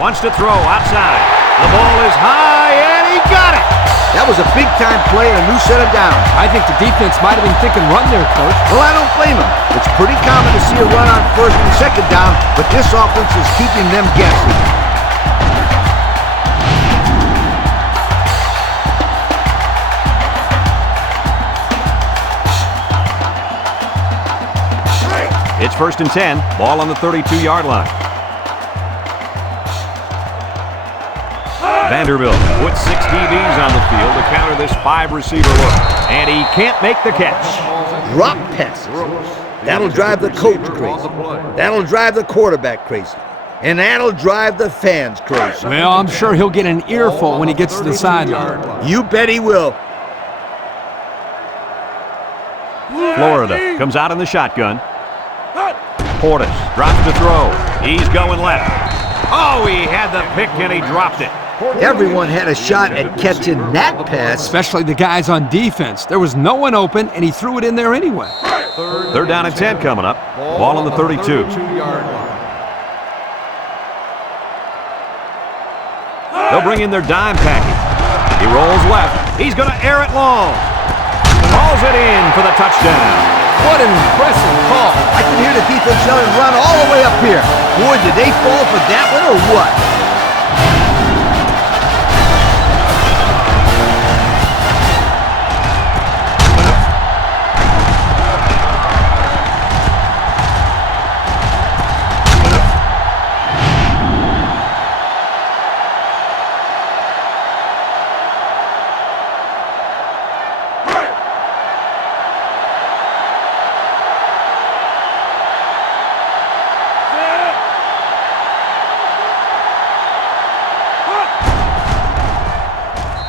Wants to throw outside. The ball is high, and he got it. That was a big-time play and a new set of downs. I think the defense might have been thinking run there, Coach. Well, I don't blame him. It's pretty common to see a run on first and second down, but this offense is keeping them guessing. It's first and 10. Ball on the 32-yard line. Vanderbilt puts 6 DBs on the field to counter this 5-receiver look. And he can't make the catch. Drop passes. That'll drive the coach crazy. That'll drive the quarterback crazy. And that'll drive the fans crazy. Well, I'm sure he'll get an earful when he gets to the sideline. You bet he will. Florida comes out in the shotgun. Portis drops to throw. He's going left. Oh, he had the pick and he dropped it. Everyone had a shot at catching that pass. Especially the guys on defense. There was no one open, and he threw it in there anyway. Third down and 10 coming up. Ball on the 32. They'll bring in their dime package. He rolls left. He's going to air it long. Calls it in for the touchdown. What an impressive call. I can hear the defense yelling run all the way up here. Boy, did they fall for that one or what?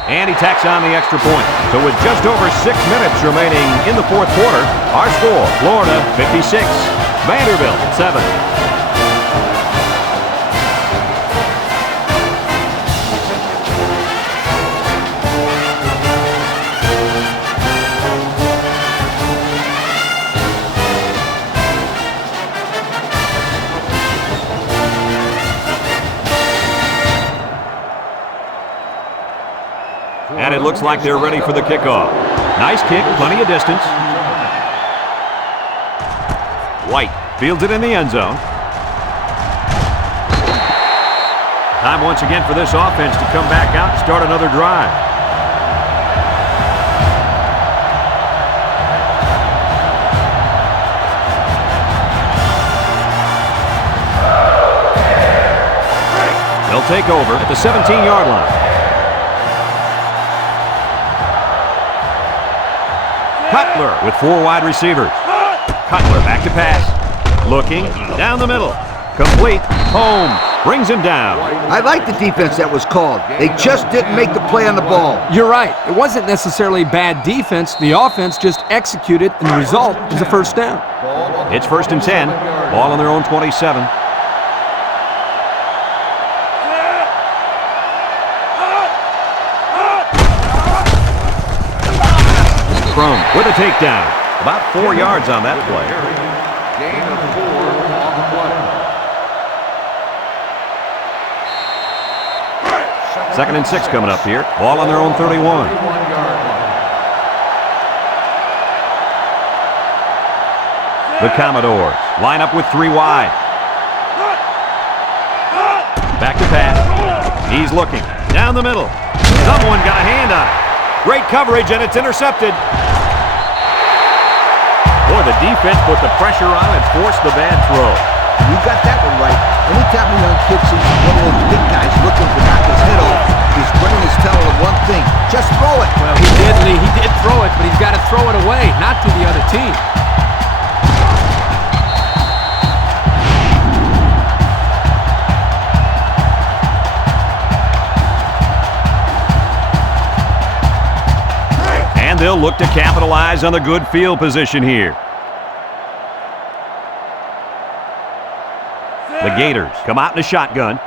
And he tacks on the extra point. So with just over 6 minutes remaining in the fourth quarter, our score, Florida 56, Vanderbilt 7. And it looks like they're ready for the kickoff. Nice kick, plenty of distance. White fields it in the end zone. Time once again for this offense to come back out and start another drive. They'll take over at the 17-yard line. Cutler with 4 wide receivers. Cutler back to pass. Looking down the middle. Complete. Home. Brings him down. I like the defense that was called. They just didn't make the play on the ball. You're right. It wasn't necessarily bad defense. The offense just executed, and the result is a first down. It's first and 10. Ball on their own 27. Crum with a takedown. About 4 yards on that play. Gain of 4 on the play. Second and 6 coming up here. Ball on their own 31. The Commodores line up with 3 wide. Back to pass. He's looking down the middle. Someone got a hand on it. Great coverage, and it's intercepted. Boy, the defense put the pressure on and forced the bad throw. You got that one right. Anytime a young kid sees one of those big guys looking to knock his head off, his brain is telling him one thing: just throw it. Well, he did, Lee. He did throw it, but he's got to throw it away, not to the other team. They'll look to capitalize on the good field position here. The Gators come out in a shotgun.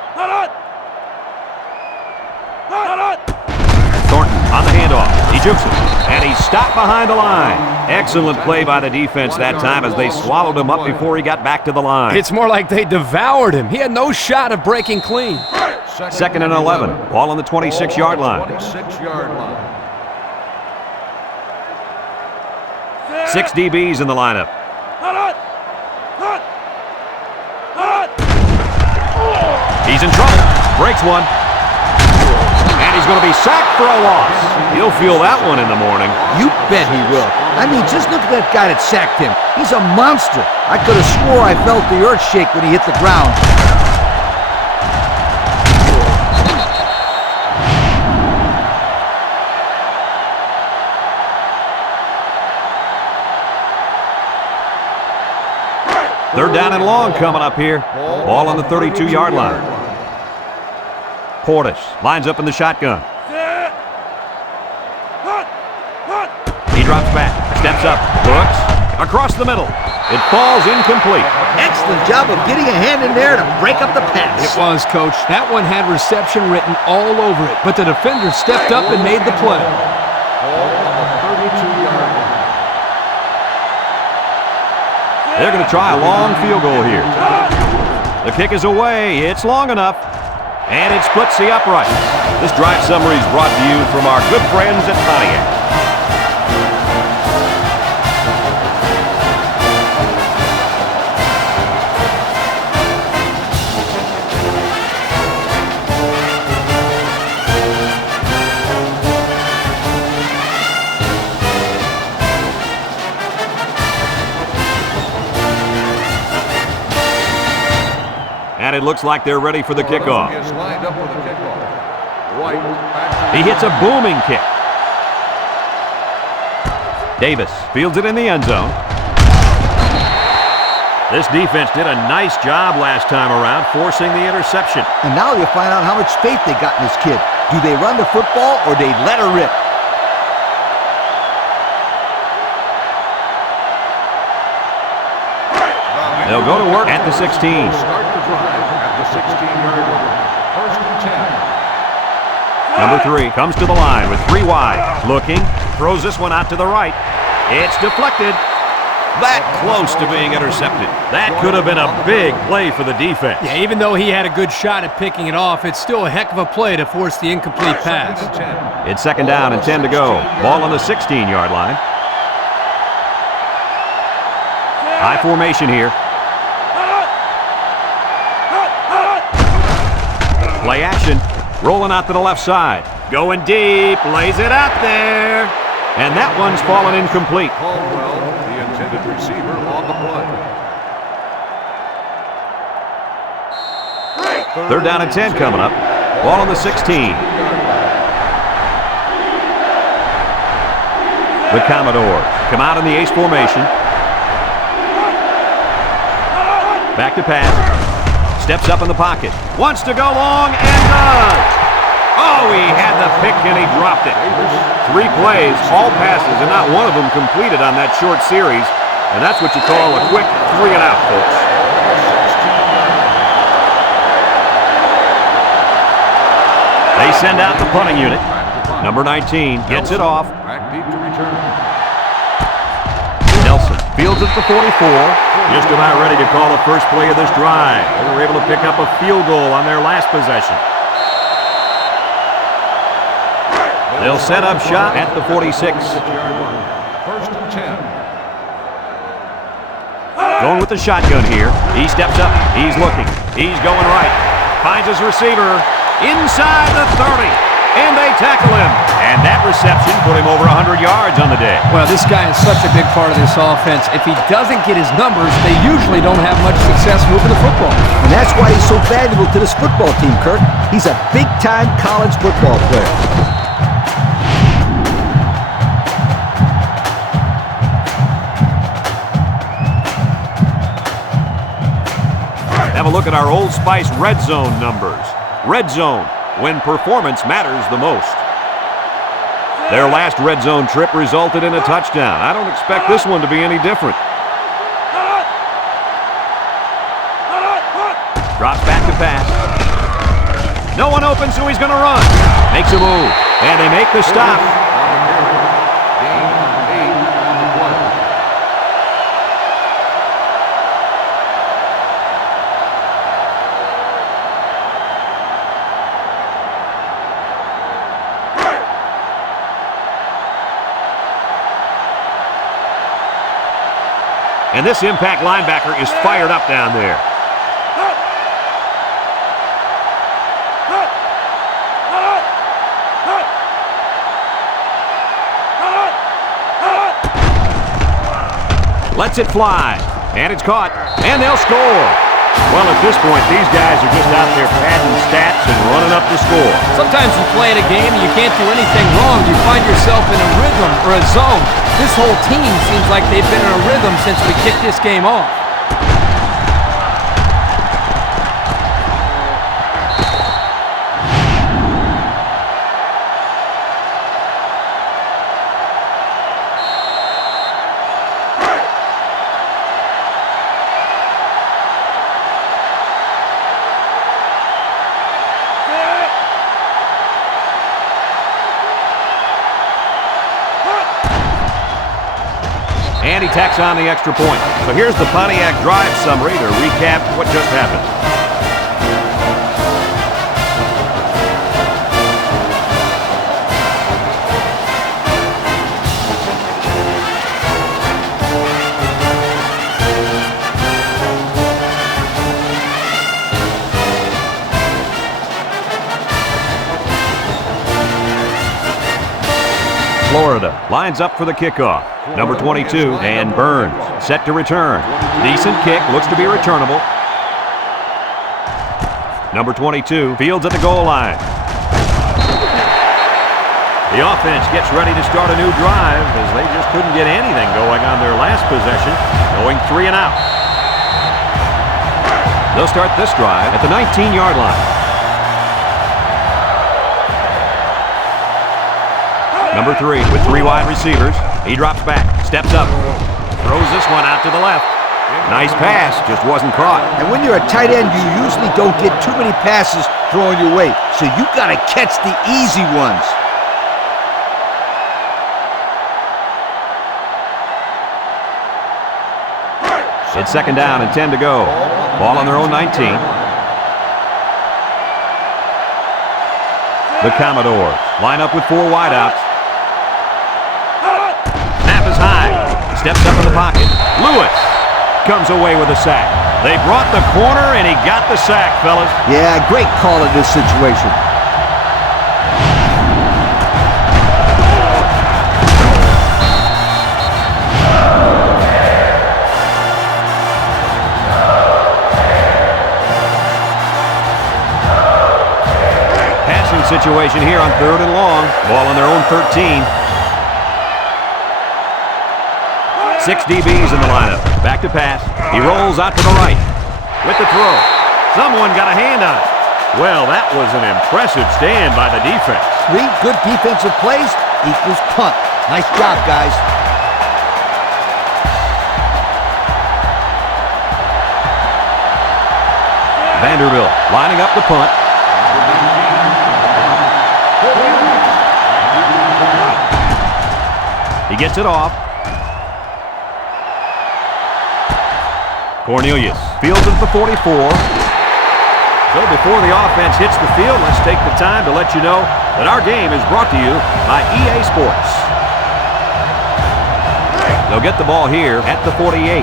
Thornton on the handoff. He jukes it, and he's stopped behind the line. Excellent play by the defense that time as they swallowed him up before he got back to the line. It's more like they devoured him. He had no shot of breaking clean. 2nd and 11. Ball on the 26-yard line. 26-yard line. 6 DBs in the lineup. He's in trouble. Breaks one. And he's going to be sacked for a loss. He'll feel that one in the morning. You bet he will. I mean, just look at that guy that sacked him. He's a monster. I could have swore I felt the earth shake when he hit the ground. Third down and long coming up here. Ball on the 32-yard line. Portis lines up in the shotgun. He drops back, steps up, looks, across the middle. It falls incomplete. Excellent job of getting a hand in there to break up the pass. It was, Coach. That one had reception written all over it, but the defender stepped up and made the play. Ball on the 32-yard line. They're going to try a long field goal here. The kick is away. It's long enough. And it splits the upright. This drive summary is brought to you from our good friends at Pontiac. And it looks like they're ready for the kickoff. Is lined up for the kickoff. White back. He hits a booming kick. Davis fields it in the end zone. This defense did a nice job last time around forcing the interception. And now you'll find out how much faith they got in this kid. Do they run the football or they let her rip? They'll go to work at the 16. Start the drive at the 16-yard line. 1st and 10. Number 3 comes to the line with 3 wide. Looking, throws this one out to the right. It's deflected. That close to being intercepted. That could have been a big play for the defense. Yeah, even though he had a good shot at picking it off, it's still a heck of a play to force the incomplete pass. It's 2nd down and 10 to go. Ball on the 16-yard line. High formation here. Play action. Rolling out to the left side. Going deep. Lays it out there. And that one's fallen incomplete. Caldwell, the intended receiver, on the play. 3rd down and 10 coming up. Ball on the 16. The Commodores come out in the ace formation. Back to pass. Steps up in the pocket. Wants to go long and does. Oh, he had the pick and he dropped it. 3 plays, all passes, and not one of them completed on that short series. And that's what you call a quick 3 and out, folks. They send out the punting unit. Number 19 gets it off. Back deep to return. Nelson fields it for 44. Just about ready to call the first play of this drive. They were able to pick up a field goal on their last possession. They'll set up shop at the 46. 1st and 10. Going with the shotgun here. He steps up. He's looking. He's going right. Finds his receiver inside the 30. And they tackle him. And that reception put him over 100 yards on the day. Well, this guy is such a big part of this offense. If he doesn't get his numbers, they usually don't have much success moving the football. And that's why he's so valuable to this football team, Kirk. He's a big-time college football player. Have a look at our Old Spice Red Zone numbers. Red Zone, when performance matters the most. Their last red zone trip resulted in a touchdown. I don't expect this one to be any different. Drops back to pass. No one open, so he's going to run. Makes a move, and they make the stop. And this impact linebacker is fired up down there. Lets it fly, and it's caught, and they'll score. Well, at this point, these guys are just out there padding stats and running up the score. Sometimes you play in a game and you can't do anything wrong. You find yourself in a rhythm or a zone. This whole team seems like they've been in a rhythm since we kicked this game off. And he tacks on the extra point. So here's the Pontiac drive summary to recap what just happened. Florida lines up for the kickoff. Number 22, and Burns, set to return. Decent kick, looks to be returnable. Number 22, fields at the goal line. The offense gets ready to start a new drive as they just couldn't get anything going on their last possession, going 3 and out. They'll start this drive at the 19-yard line. Number 3 with 3 wide receivers. He drops back, steps up, throws this one out to the left. Nice pass, just wasn't caught. And when you're a tight end, you usually don't get too many passes thrown your way, so you got to catch the easy ones. It's 2nd down and 10 to go. Ball on their own 19. The Commodores line up with 4 wideouts. Steps up in the pocket. Lewis comes away with a sack. They brought the corner, and he got the sack, fellas. Yeah, great call in this situation. Passing situation here on 3rd and long. Ball on their own 13. 6 DBs in the lineup. Back to pass. He rolls out to the right. With the throw. Someone got a hand on it. Well, that was an impressive stand by the defense. 3 good defensive plays equals punt. Nice job, guys. Vanderbilt lining up the punt. He gets it off. Cornelius fields it at the 44. So before the offense hits the field, let's take the time to let you know that our game is brought to you by EA Sports. They'll get the ball here at the 48.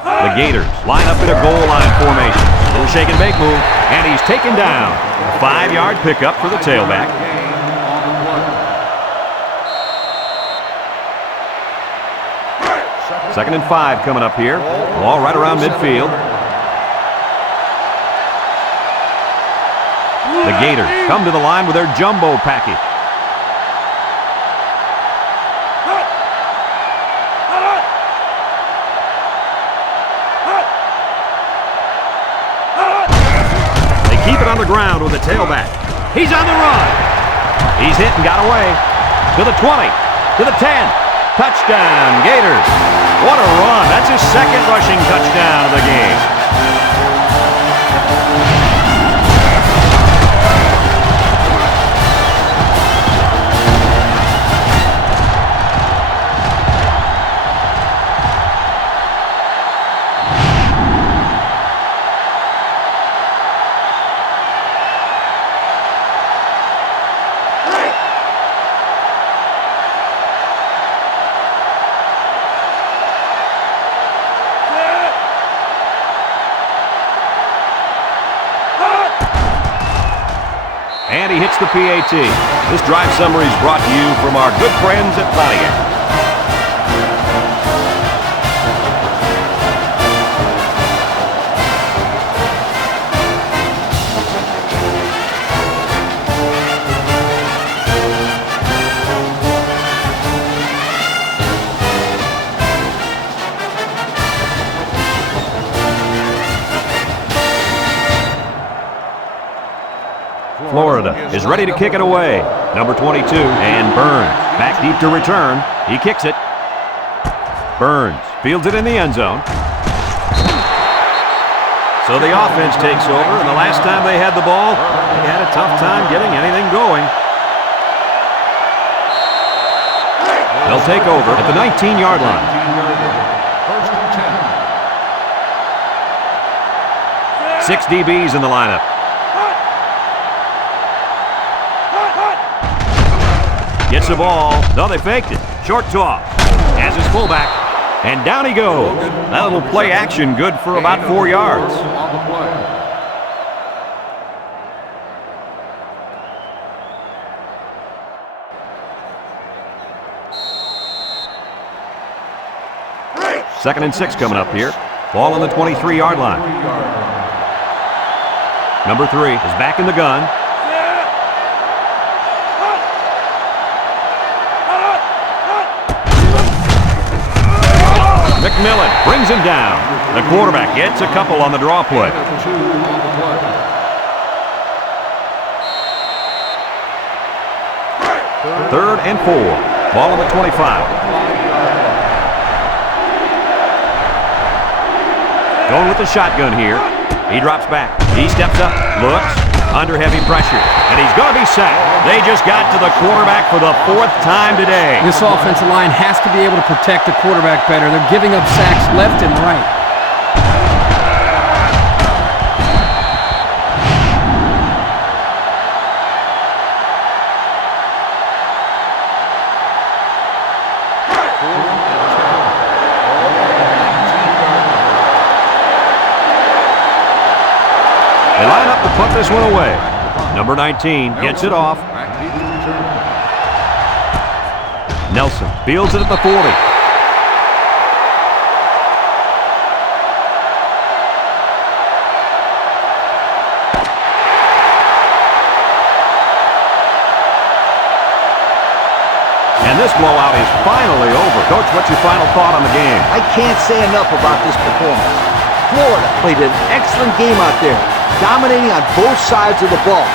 The Gators line up in a goal line formation. Little shake and bake move, and he's taken down. A 5-yard pickup for the tailback. 2nd and 5 coming up here. Ball right around midfield. The Gators come to the line with their jumbo package. They keep it on the ground with the tailback. He's on the run. He's hit and got away. To the 20, to the 10. Touchdown, Gators. What a run. That's his second rushing touchdown of the game. And he hits the PAT. This drive summary is brought to you from our good friends at Pontiac. Florida is ready to kick it away. Number 22, and Burns back deep to return. He kicks it. Burns fields it in the end zone. So the offense takes over, and the last time they had the ball, they had a tough time getting anything going. They'll take over at the 19-yard line. First and 10. 6 DBs in the lineup. Gets the ball. No, they faked it. Short toss. Has his fullback. And down he goes. That little play action good for about 4 yards. On the play. Second and 6 coming up here. Ball on the 23-yard line. Number 3 is back in the gun. McMillan brings him down. The quarterback gets a couple on the draw play. Third and 4. Ball on the 25. Going with the shotgun here. He drops back. He steps up, looks, under heavy pressure, and he's going to be sacked. They just got to the quarterback for the 4th time today. This offensive line has to be able to protect the quarterback better. They're giving up sacks left and right. They line up to punt this one away. Number 19 gets it off. Nelson fields it at the 40. And this blowout is finally over. Coach, what's your final thought on the game? I can't say enough about this performance. Florida played an excellent game out there, dominating on both sides of the ball.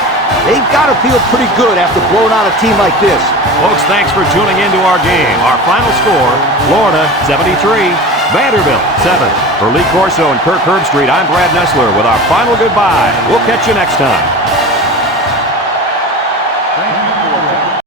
They've got to feel pretty good after blowing out a team like this. Folks, thanks for tuning into our game. Our final score, Florida 73, Vanderbilt 7. For Lee Corso and Kirk Herbstreit, I'm Brad Nessler with our final goodbye. We'll catch you next time.